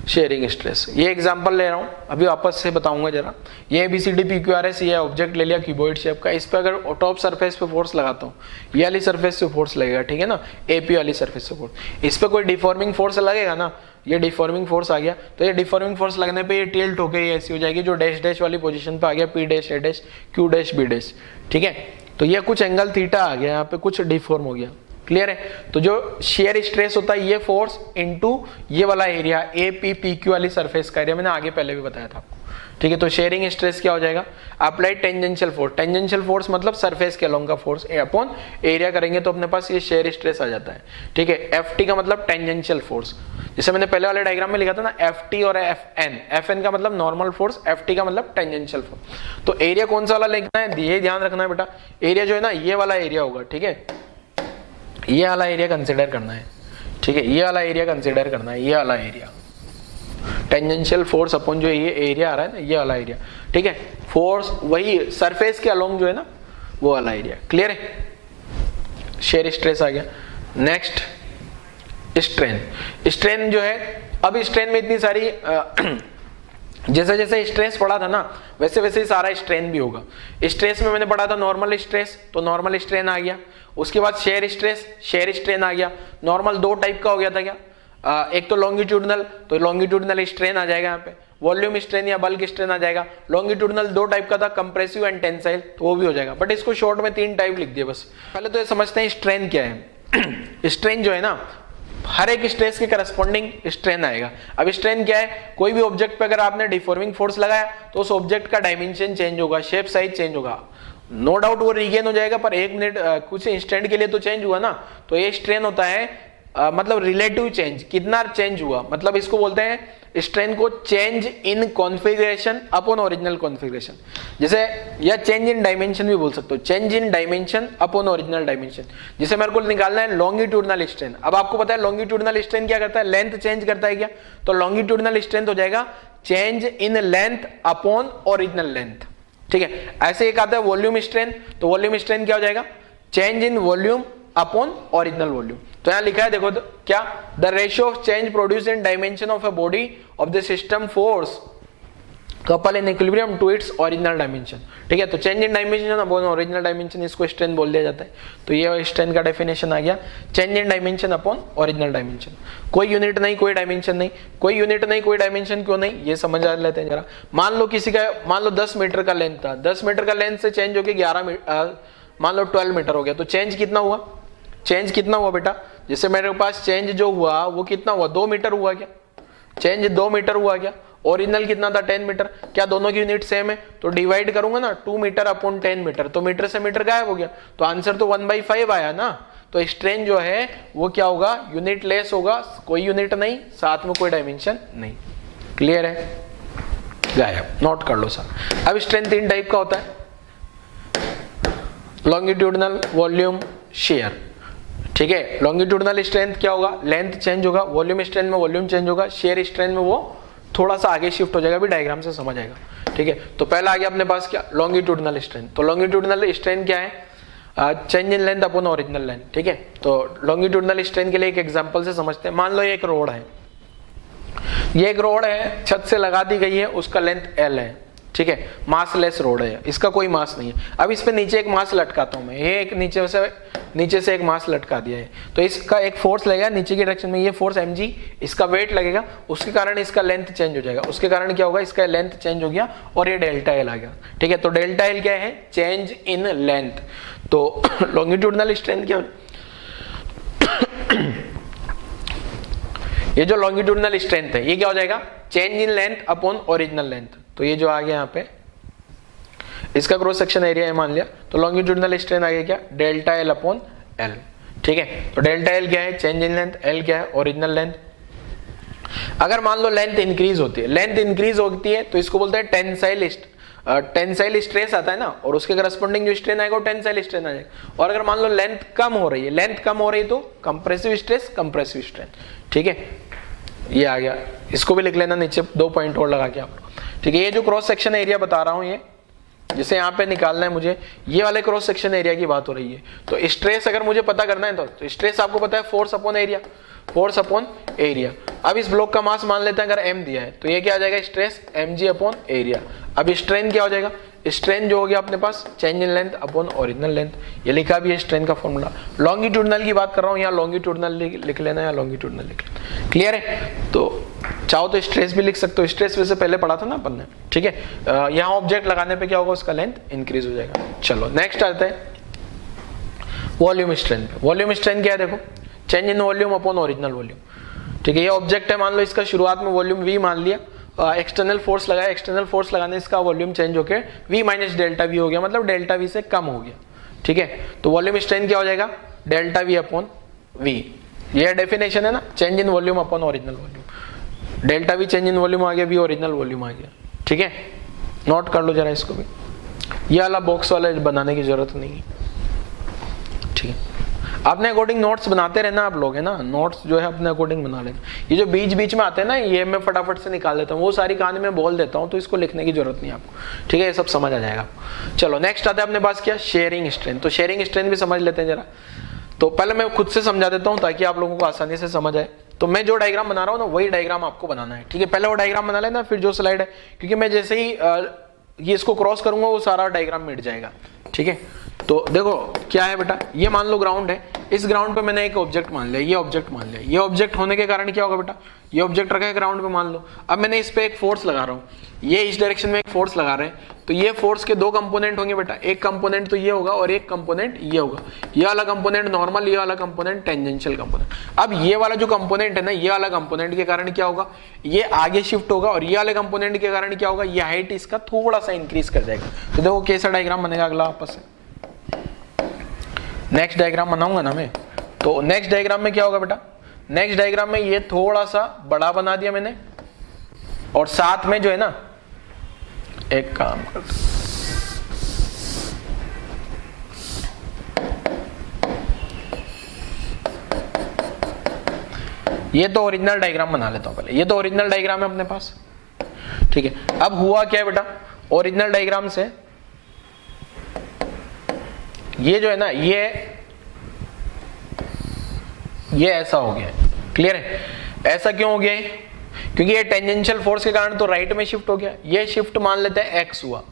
शेयरिंग स्ट्रेस। ये एग्जांपल ले रहा हूँ, अभी वापस से बताऊंगा जरा। ये ABCD PQRS, ये ऑब्जेक्ट ले लिया क्यूबॉइड शेप का, इस पे अगर टॉप सरफेस पे फोर्स लगाता हूँ, ये वाली सरफेस पे फोर्स लगेगा, ठीक है ना, AP वाली सरफेस पे फोर्स, इस पे कोई डिफॉर्मिंग फोर्स लगेगा ना, ये डिफॉर्मिंग फोर्स आ गया, तो ये डिफॉर्मिंग फोर्स लगने पे ये टिल्ट होकर ये ऐसी हो जाएगी, जो डैश डैश वाली पोजीशन पे आ गया, P dash A dash Q dash B dash. ठीक है, तो ये कुछ एंगल थीटा आ गया, यहाँ पे कुछ डिफॉर्म हो गया। क्लियर है, तो जो शेयर स्ट्रेस होता है ये फोर्स इनटू ये वाला एरिया APPQ वाली सरफेस का एरिया, मैंने आगे पहले भी बताया था आपको। ठीक है, तो शेयरिंग स्ट्रेस क्या हो जाएगा, applied tangential force. Tangential force मतलब सरफेस के अलोंग का फोर्स अपॉन एरिया करेंगे तो अपने पास ये शेयर स्ट्रेस आ जाता है। ठीक है, FT का मतलब टेंजेंशियल फोर्स, जैसे मैंने पहले वाले डायग्राम में लिखा था ना, FT और FN का मतलब नॉर्मल फोर्स, FT का मतलब टेंजेंशियल फोर्स। तो एरिया कौन सा वाला लिखना है, ये ध्यान रखना है बेटा, एरिया जो है ना ये वाला एरिया होगा। ठीक है, ये वाला एरिया कंसीडर करना है। ठीक है, ये वाला एरिया कंसीडर करना है, ये वाला एरिया टेंजेंशियल फोर्स अपॉन जो ये एरिया आ रहा है ना, ये वाला एरिया। ठीक है, फोर्स वही सरफेस के अलोंग जो है ना वो वाला एरिया। क्लियर है, शेयर स्ट्रेस आ गया। Next strain. स्ट्रेन जो है, अब स्ट्रेन में इतनी सारी जैसे जैसे स्ट्रेस पढ़ा था ना वैसे वैसे ही सारा स्ट्रेन भी होगा। स्ट्रेस में मैंने पढ़ा था नॉर्मल स्ट्रेस, तो नॉर्मल स्ट्रेन आ गया। उसके बाद शेयर स्ट्रेस, शेयर स्ट्रेन आ गया। नॉर्मल दो टाइप का हो गया था क्या, एक तो लॉन्गिट्यूडनल, तो लॉन्गिट्यूडनल स्ट्रेन आ जाएगा यहाँ पे। वॉल्यूम स्ट्रेन या बल्क स्ट्रेन आ जाएगा। लॉन्गिट्यूडनल दो टाइप का था, कंप्रेसिव एंड टेंसाइल, तो वो भी हो जाएगा। बट इसको शॉर्ट में तीन टाइप लिख दिया बस। पहले तो ये समझते हैं स्ट्रेन क्या है। स्ट्रेन जो है ना, हर एक स्ट्रेस के करस्पॉन्डिंग स्ट्रेन आएगा। अब स्ट्रेन क्या है, कोई भी ऑब्जेक्ट पे अगर आपने डिफॉर्मिंग फोर्स लगाया तो उस ऑब्जेक्ट का डायमेंशन चेंज होगा, शेप साइज चेंज होगा। नो डाउट वो रीगेन हो जाएगा, पर एक मिनट कुछ इंस्टेंट के लिए तो चेंज हुआ ना। तो ये स्ट्रेन होता है मतलब रिलेटिव चेंज, कितना चेंज हुआ, मतलब इसको बोलते हैं स्ट्रेन को change in configuration upon original configuration. जैसे या चेंज इन डायमेंशन भी बोल सकते हो, change in dimension upon original dimension. जैसे मेरे को निकालना है लॉन्गिट्यूडनल स्ट्रेन। अब आपको पता है लॉन्गिट्यूडनल स्ट्रेन क्या करता है, लेंथ चेंज करता है क्या, तो लॉन्गिट्यूडनल स्ट्रेन हो जाएगा change in length upon original length. ठीक है, ऐसे एक आता है वॉल्यूम स्ट्रेन, तो वॉल्यूम स्ट्रेन क्या हो जाएगा, change in volume upon original volume. तो यहां लिखा है देखो तो, क्या, the ratio of change produce in dimension of a body of the system force couple in equilibrium to its original dimension. ठीक है, तो change in dimension upon original dimension, इसको स्ट्रेन बोल दिया जाता है। तो ये स्ट्रेन का डेफिनेशन आ गया, change in dimension upon original dimension. कोई यूनिट नहीं, कोई डायमेंशन नहीं, कोई यूनिट नहीं, कोई डायमेंशन क्यों नहीं, ये समझ लेते हैं जरा। मान लो किसी का, मान लो 10 मीटर का लेंथ था, 10 मीटर का लेंथ से चेंज होकर 11 मान लो 12 मीटर हो गया, तो चेंज कितना हुआ, चेंज कितना हुआ बेटा, जैसे मेरे पास चेंज जो हुआ वो कितना हुआ, 2 मीटर हुआ क्या, चेंज 2 मीटर हुआ क्या, ओरिजिनल कितना था 10 मीटर, क्या दोनों की यूनिट सेम है? तो डिवाइड करूंगा ना 2 मीटर अपॉन 10 मीटर, तो मीटर से मीटर गायब हो गया, तो आंसर तो 1/5 आया ना। तो स्ट्रेन जो है वो क्या होगा, यूनिट लेस होगा, कोई यूनिट नहीं, साथ में कोई डायमेंशन नहीं। क्लियर है? गायब, नोट कर लो सर। अब स्ट्रेन 3 टाइप का होता है, लॉन्गिट्यूडनल, वॉल्यूम, शेयर। ठीक है, लॉन्गिट्यूडनल स्ट्रेंथ क्या होगा, लेंथ चेंज होगा, वॉल्यूम स्ट्रेंथ में वॉल्यूम चेंज होगा, शेयर स्ट्रेंथ में वो थोड़ा सा आगे शिफ्ट हो जाएगा, अभी डायग्राम से समझ आएगा। ठीक है, तो पहला आ गया अपने पास क्या, लॉन्गिट्यूडनल स्ट्रेंथ। तो लॉन्गिट्यूडनल स्ट्रेंथ क्या है, change in length upon original length. ठीक है, तो लॉन्गिट्यूडनल स्ट्रेंथ के लिए एक एग्जांपल से समझते हैं। मान लो ये एक रोड है, ये एक रोड है, छत से लगा दी गई है, उसका लेंथ L है। ठीक है, मासलेस रोड है, इसका कोई मास नहीं है। अब इस पे नीचे एक मास लटकाता हूं मैं, ये एक नीचे से एक मास लटका दिया है, तो इसका एक फोर्स लगेगा नीचे की डायरेक्शन में, ये फोर्स mg, इसका वेट लगेगा, उसके कारण इसका लेंथ चेंज हो जाएगा, उसके कारण क्या होगा, इसका लेंथ चेंज हो गया और ये डेल्टा एल आ गया। ठीक है, तो डेल्टा एल क्या है, चेंज इन लेंथ। तो लॉन्गिट्यूडनल स्ट्रेंथ क्या, ये जो लॉन्गिट्यूडनल स्ट्रेंथ है ये क्या हो जाएगा, change in length upon original length. तो ये जो आ गया यहाँ पे, इसका क्रॉस सेक्शन एरिया है मान लिया, तो लॉन्गिट्यूडनल स्ट्रेंथ आ गया क्या, डेल्टा एल अपॉन एल। ठीक है, तो डेल्टा एल क्या है, चेंज इन लेंथ, एल क्या है, ओरिजिनल लेंथ। अगर मान लो लेंथ इंक्रीज होती है, लेंथ इंक्रीज होती है तो इसको बोलते हैं टेंसाइल स्ट्रेस आता है ना, और उसके करस्पॉन्डिंग जो स्ट्रेन आएगा वो टेंसाइल स्ट्रेन आ जाएगा। और अगर मान लो लेंथ कम हो रही है, लेंथ कम हो रही है तो कंप्रेसिव स्ट्रेस, कंप्रेसिव स्ट्रेन। ठीक है, ये आ गया, इसको भी लिख लेना नीचे 2 पॉइंट और लगा के आप। ठीक है, ये जो क्रॉस सेक्शन एरिया बता रहा हूं, ये जिसे यहाँ पे निकालना है मुझे, ये वाले क्रॉस सेक्शन एरिया की बात हो रही है। तो स्ट्रेस अगर मुझे पता करना है तो स्ट्रेस आपको पता है force upon area, force upon area. अब इस ब्लॉक का मास मान लेते हैं अगर m दिया है, तो ये क्या आ जाएगा, स्ट्रेस mg अपॉन एरिया। अब स्ट्रेन क्या हो जाएगा, स्ट्रेन जो हो गया अपने पास change in length upon original length, ये लिखा भी है स्ट्रेन का फॉर्मूला। लॉन्गिट्यूडनल की बात कर रहा हूँ, यहाँ लॉन्गिट्यूडनल लिख लेना या लॉन्गिट्यूडनल लिख लेना। क्लियर है? तो चाहो तो स्ट्रेस भी लिख सकते हो, स्ट्रेस वैसे पहले पढ़ा था ना अपन ने। ठीक है, यहाँ ऑब्जेक्ट लगाने पे क्या होगा, उसका लेंथ इंक्रीज हो जाएगा। चलो नेक्स्ट आते हैं वॉल्यूम स्ट्रेंथ पे। वॉल्यूम स्ट्रेंथ क्या है, देखो, change in volume upon original volume. ठीक है, ये ऑब्जेक्ट है, मान लो इसका शुरुआत में वॉल्यूम v मान लिया, एक्सटर्नल फोर्स लगाया, एक्सटर्नल फोर्स लगाने इसका वॉल्यूम चेंज होकर v माइनस डेल्टा वी हो गया, मतलब डेल्टा वी से कम हो गया। ठीक है, तो वॉल्यूम स्ट्रेंथ क्या हो जाएगा, डेल्टा वी अपॉन वी। ये डेफिनेशन है ना, change in volume upon original volume. Delta V change in volume आ गया, वी ओरिजिनल वॉल्यूम आ गया। ठीक है, नोट कर लो जरा इसको भी, ये वाला बॉक्स वाला बनाने की जरूरत नहीं है। ठीक है, अपने अकॉर्डिंग नोट्स बनाते रहना आप लोग, है ना, नोट्स जो है अपने अकॉर्डिंग बना लेना। ये जो बीच बीच में आते हैं ना, ये मैं फटाफट से निकाल देता हूँ, वो सारी कहानी मैं बोल देता हूँ, तो इसको लिखने की जरूरत नहीं आपको। ठीक है, ये सब समझ आ जाएगा आपको। चलो नेक्स्ट आता है अपने पास क्या, शेयरिंग स्ट्रेंथ। तो शेयरिंग स्ट्रेंथ भी समझ लेते हैं जरा। तो पहले मैं खुद से समझा देता हूँ ताकि आप लोगों को आसानी से समझ आए। तो मैं जो डायग्राम बना रहा हूँ ना, वही डायग्राम आपको बनाना है। ठीक है, पहले वो डायग्राम बना लेना, फिर जो स्लाइड है, क्योंकि मैं जैसे ही ये इसको क्रॉस करूंगा वो सारा डायग्राम मिट जाएगा। ठीक है, तो देखो क्या है बेटा, ये मान लो ग्राउंड है, इस ग्राउंड पे मैंने एक ऑब्जेक्ट मान लिया, ये ऑब्जेक्ट मान लिया। ये ऑब्जेक्ट होने के कारण क्या होगा बेटा, ये ऑब्जेक्ट रखा है ग्राउंड पे मान लो। अब मैंने इस पे एक फोर्स लगा रहा हूँ, ये इस डायरेक्शन में एक फोर्स लगा रहे हैं, तो ये फोर्स के 2 कंपोनेंट होंगे बेटा, एक कंपोनेंट तो ये होगा और एक कंपोनेंट ये होगा। ये वाला कंपोनेंट नॉर्मल, ये वाला कंपोनेंट टेंजेंशियल कंपोनेंट। अब ये वाला जो कंपोनेंट है ना, ये वाला कंपोनेंट के कारण क्या होगा, ये आगे शिफ्ट होगा, और ये वाले कंपोनेंट के कारण क्या होगा, ये हाइट इसका थोड़ा सा इंक्रीज कर जाएगा। तो देखो कैसा डायग्राम बनेगा अगला आपस से। नेक्स्ट डायग्राम बनाऊंगा ना मैं, तो नेक्स्ट डायग्राम में क्या होगा बेटा, नेक्स्ट डायग्राम में ये थोड़ा सा बड़ा बना दिया मैंने, और साथ में जो है ना, एक काम कर, ये तो ओरिजिनल डायग्राम बना लेता हूं पहले। ये तो ओरिजिनल डायग्राम है अपने पास। ठीक है, अब हुआ क्या है बेटा, ओरिजिनल डायग्राम से ये जो है ना, ये ऐसा हो गया। क्लियर है, ऐसा क्यों हो गया, क्योंकि ये टेंजेंशियल फोर्स के कारण तो राइट में शिफ्ट हो गया। ये शिफ्ट मान लेते हैं एक्स हुआ।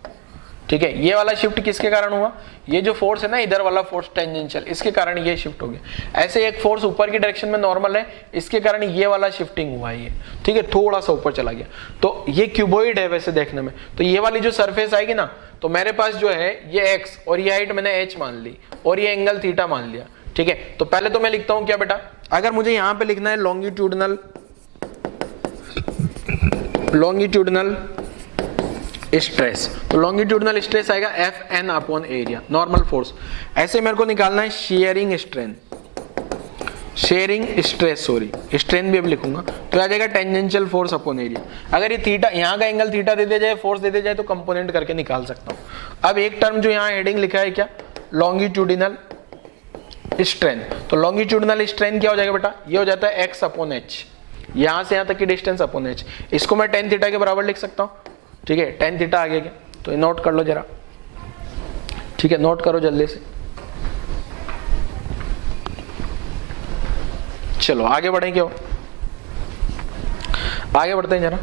ठीक है, ये वाला शिफ्ट किसके कारण हुआ, ये जो फोर्स है ना, इधर वाला फोर्स टेंजेंशियल, इसके कारण ये शिफ्ट हो गया। ऐसे एक फोर्स ऊपर की डायरेक्शन में नॉर्मल है, इसके कारण ये वाला शिफ्टिंग हुआ है ये। ठीक है, थोड़ा सा ऊपर चला गया, तो ये क्यूबॉइड है वैसे देखने में। तो ये वाली जो सरफेस आएगी ना, तो मेरे पास जो है ये x और ये हाइट मैंने h मान ली, और ये एंगल थीटा मान लिया। ठीक है, तो पहले तो मैं लिखता हूं क्या बेटा, अगर मुझे यहां पे लिखना है लॉन्गिट्यूडनल लॉन्गिट्यूडनल स्ट्रेस, तो लॉन्गिट्यूडनल स्ट्रेस आएगा F N upon area, normal force. ऐसे मेरे को निकालना है shearing strength, shearing stress, sorry strength भी अब लिखूंगा, तो आ जाएगा टेंजेंशियल फोर्स अपॉन एरिया। अगर ये थीटा, यहाँ का एंगल थीटा दे दिया जाए, फोर्स दे दिया जाए, तो कंपोनेंट करके निकाल सकता हूँ। अब एक टर्म जो यहाँ हेडिंग लिखा है क्या, लॉन्गिट्यूडिनल स्ट्रेंथ, तो लॉन्गिट्यूडिनल स्ट्रेंथ क्या हो जाएगा बेटा, ये हो जाता है एक्स अपॉन एच, यहाँ से यहाँ तक की डिस्टेंस अपॉन एच, इसको मैं टेन थीटा के बराबर लिख सकता हूँ। ठीक है, टेन थीटा आ गया क्या, तो नोट कर लो जरा। ठीक है, नोट करो जल्दी से। चलो आगे बढ़े, क्या आगे बढ़ते हैं जरा,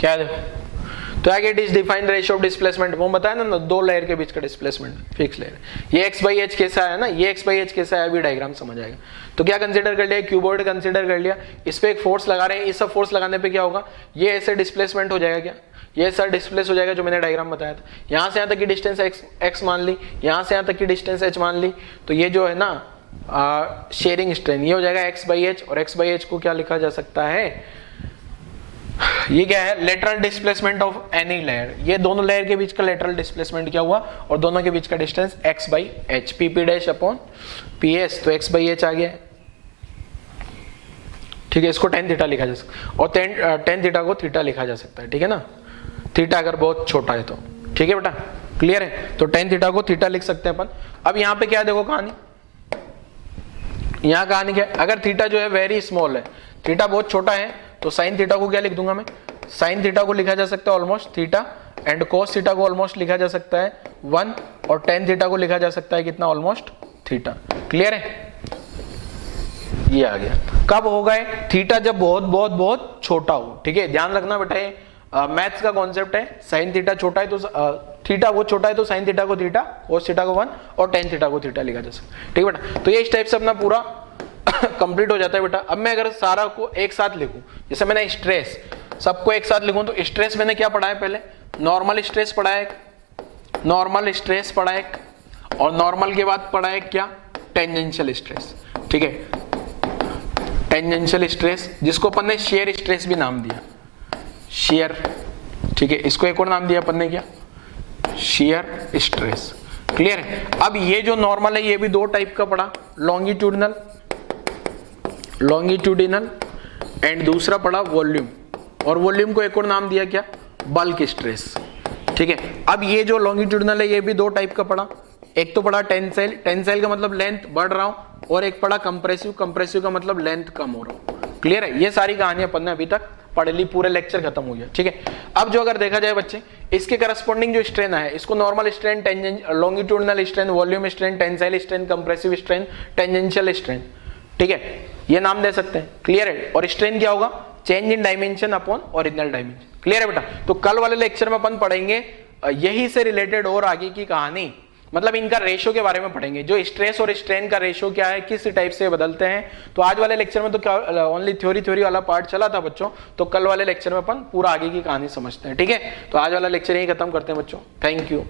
क्या है देखो, तो आगे it is defined ratio of displacement, वो बताया ना, दो लेयर के बीच का डिस्प्लेसमेंट फिक्स लेयर। ये x बाई एच कैसा है ना, ये x बाई एच कैसा है, अभी डायग्राम समझ आएगा। तो क्या कंसीडर कर लिया, क्यूबॉइड कंसीडर कर लिया, इस पे एक फोर्स लगा रहे हैं, इस सब फोर्स लगाने पे क्या होगा, ये ऐसे डिस्प्लेसमेंट हो जाएगा, क्या ये सर डिस्प्लेस हो जाएगा, जो मैंने डायग्राम बताया था। यहाँ से यहाँ तक की डिस्टेंस x मान ली, यहाँ से यहाँ तक की डिस्टेंस h मान ली, तो ये जो है ना शेयरिंग स्ट्रेन, ये हो जाएगा x बाई एच, और x बाई एच को क्या लिखा जा सकता है, ये क्या है, lateral displacement of any layer, ये दोनों लेयर के बीच का लेटरल डिस्प्लेसमेंट क्या हुआ, और दोनों के बीच का distance x by H, P P dash upon P S, तो x बाई एच आ गया। ठीक है, इसको टेन थीटा लिखा जा सकता है, और टेन थीटा को थीटा लिखा जा सकता है। ठीक है ना, थीटा अगर बहुत छोटा है तो। ठीक है बेटा, क्लियर है, तो टेन थीटा को थीटा लिख सकते हैं अपन। अब यहाँ पे क्या देखो कहानी, यहाँ कहानी क्या है, अगर थीटा जो है वेरी स्मॉल है, थीटा बहुत छोटा है, तो साइन थीटा को क्या लिख दूंगा मैं, साइन थीटा को लिखा जा सकता है almost theta, and cos theta को ऑलमोस्ट लिखा जा सकता है 1, और टेन थीटा को लिखा जा सकता है कितना, ऑलमोस्ट थीटा। क्लियर है, ये आ गया। कब होगा थीटा, जब बहुत बहुत बहुत छोटा हो। ठीक है, ध्यान रखना बेटा, ये मैथ्स का कॉन्सेप्ट है, साइन थीटा छोटा है तो थीटा बहुत छोटा है, तो साइन थीटा को थीटा, कोस थीटा को 1, और टेन थीटा को थीटा लिखा जा सकता है। ठीक है बेटा, तो ये इस टाइप से अपना पूरा कंप्लीट हो जाता है बेटा। अब मैं अगर सारा को एक साथ लिखूं, जैसे मैंने स्ट्रेस सबको एक साथ लिखूं, तो स्ट्रेस मैंने क्या पढ़ा है, पहले नॉर्मल स्ट्रेस पढ़ा है, नॉर्मल स्ट्रेस पढ़ा है, और नॉर्मल के बाद पढ़ा है क्या, टेंजेंशियल स्ट्रेस। ठीक है, टेंजेंशियल स्ट्रेस, जिसको अपन ने शेयर स्ट्रेस भी नाम दिया, शेयर। ठीक है, इसको एक और नाम दिया अपन ने, क्या, शेयर स्ट्रेस। क्लियर है। अब ये जो नॉर्मल है, ये भी दो टाइप का पड़ा, लॉन्गिट्यूडिनल, लॉन्गिट्यूडिनल, एंड दूसरा पड़ा वॉल्यूम, और वॉल्यूम को एक और नाम दिया क्या, बल्क स्ट्रेस। ठीक है, अब ये जो लॉन्गिट्यूडिनल है, ये भी दो टाइप का पड़ा, एक तो पड़ा टेंसाइल, टेंसाइल का मतलब लेंथ बढ़ रहा हूं, और एक पड़ा कंप्रेसिव, कंप्रेसिव का मतलब लेंथ कम हो रहा हूं। क्लियर है, ये सारी कहानियां अपन ने अभी तक पढ़ ली, पूरे लेक्चर खत्म हो गया। ठीक है, अब जो अगर देखा जाए बच्चे, इसके करस्पॉन्डिंग जो स्ट्रेन है, इसको normal strain, longitudinal strain, volume strain, tensile strain, compressive strain, tangential strain. ठीक है, ये नाम दे सकते हैं। क्लियर है, और स्ट्रेन क्या होगा, change in dimension upon original dimension. Clear है बेटा, तो कल वाले लेक्चर में अपन पढ़ेंगे यही से रिलेटेड और आगे की कहानी, मतलब इनका रेशो के बारे में पढ़ेंगे, जो स्ट्रेस और स्ट्रेन का रेशो क्या है, किस टाइप से बदलते हैं। तो आज वाले लेक्चर में तो क्या ओनली थ्योरी वाला पार्ट चला था बच्चों, तो कल वाले लेक्चर में अपन पूरा आगे की कहानी समझते हैं। ठीक है, तो आज वाला लेक्चर यही खत्म करते हैं बच्चों, थैंक यू।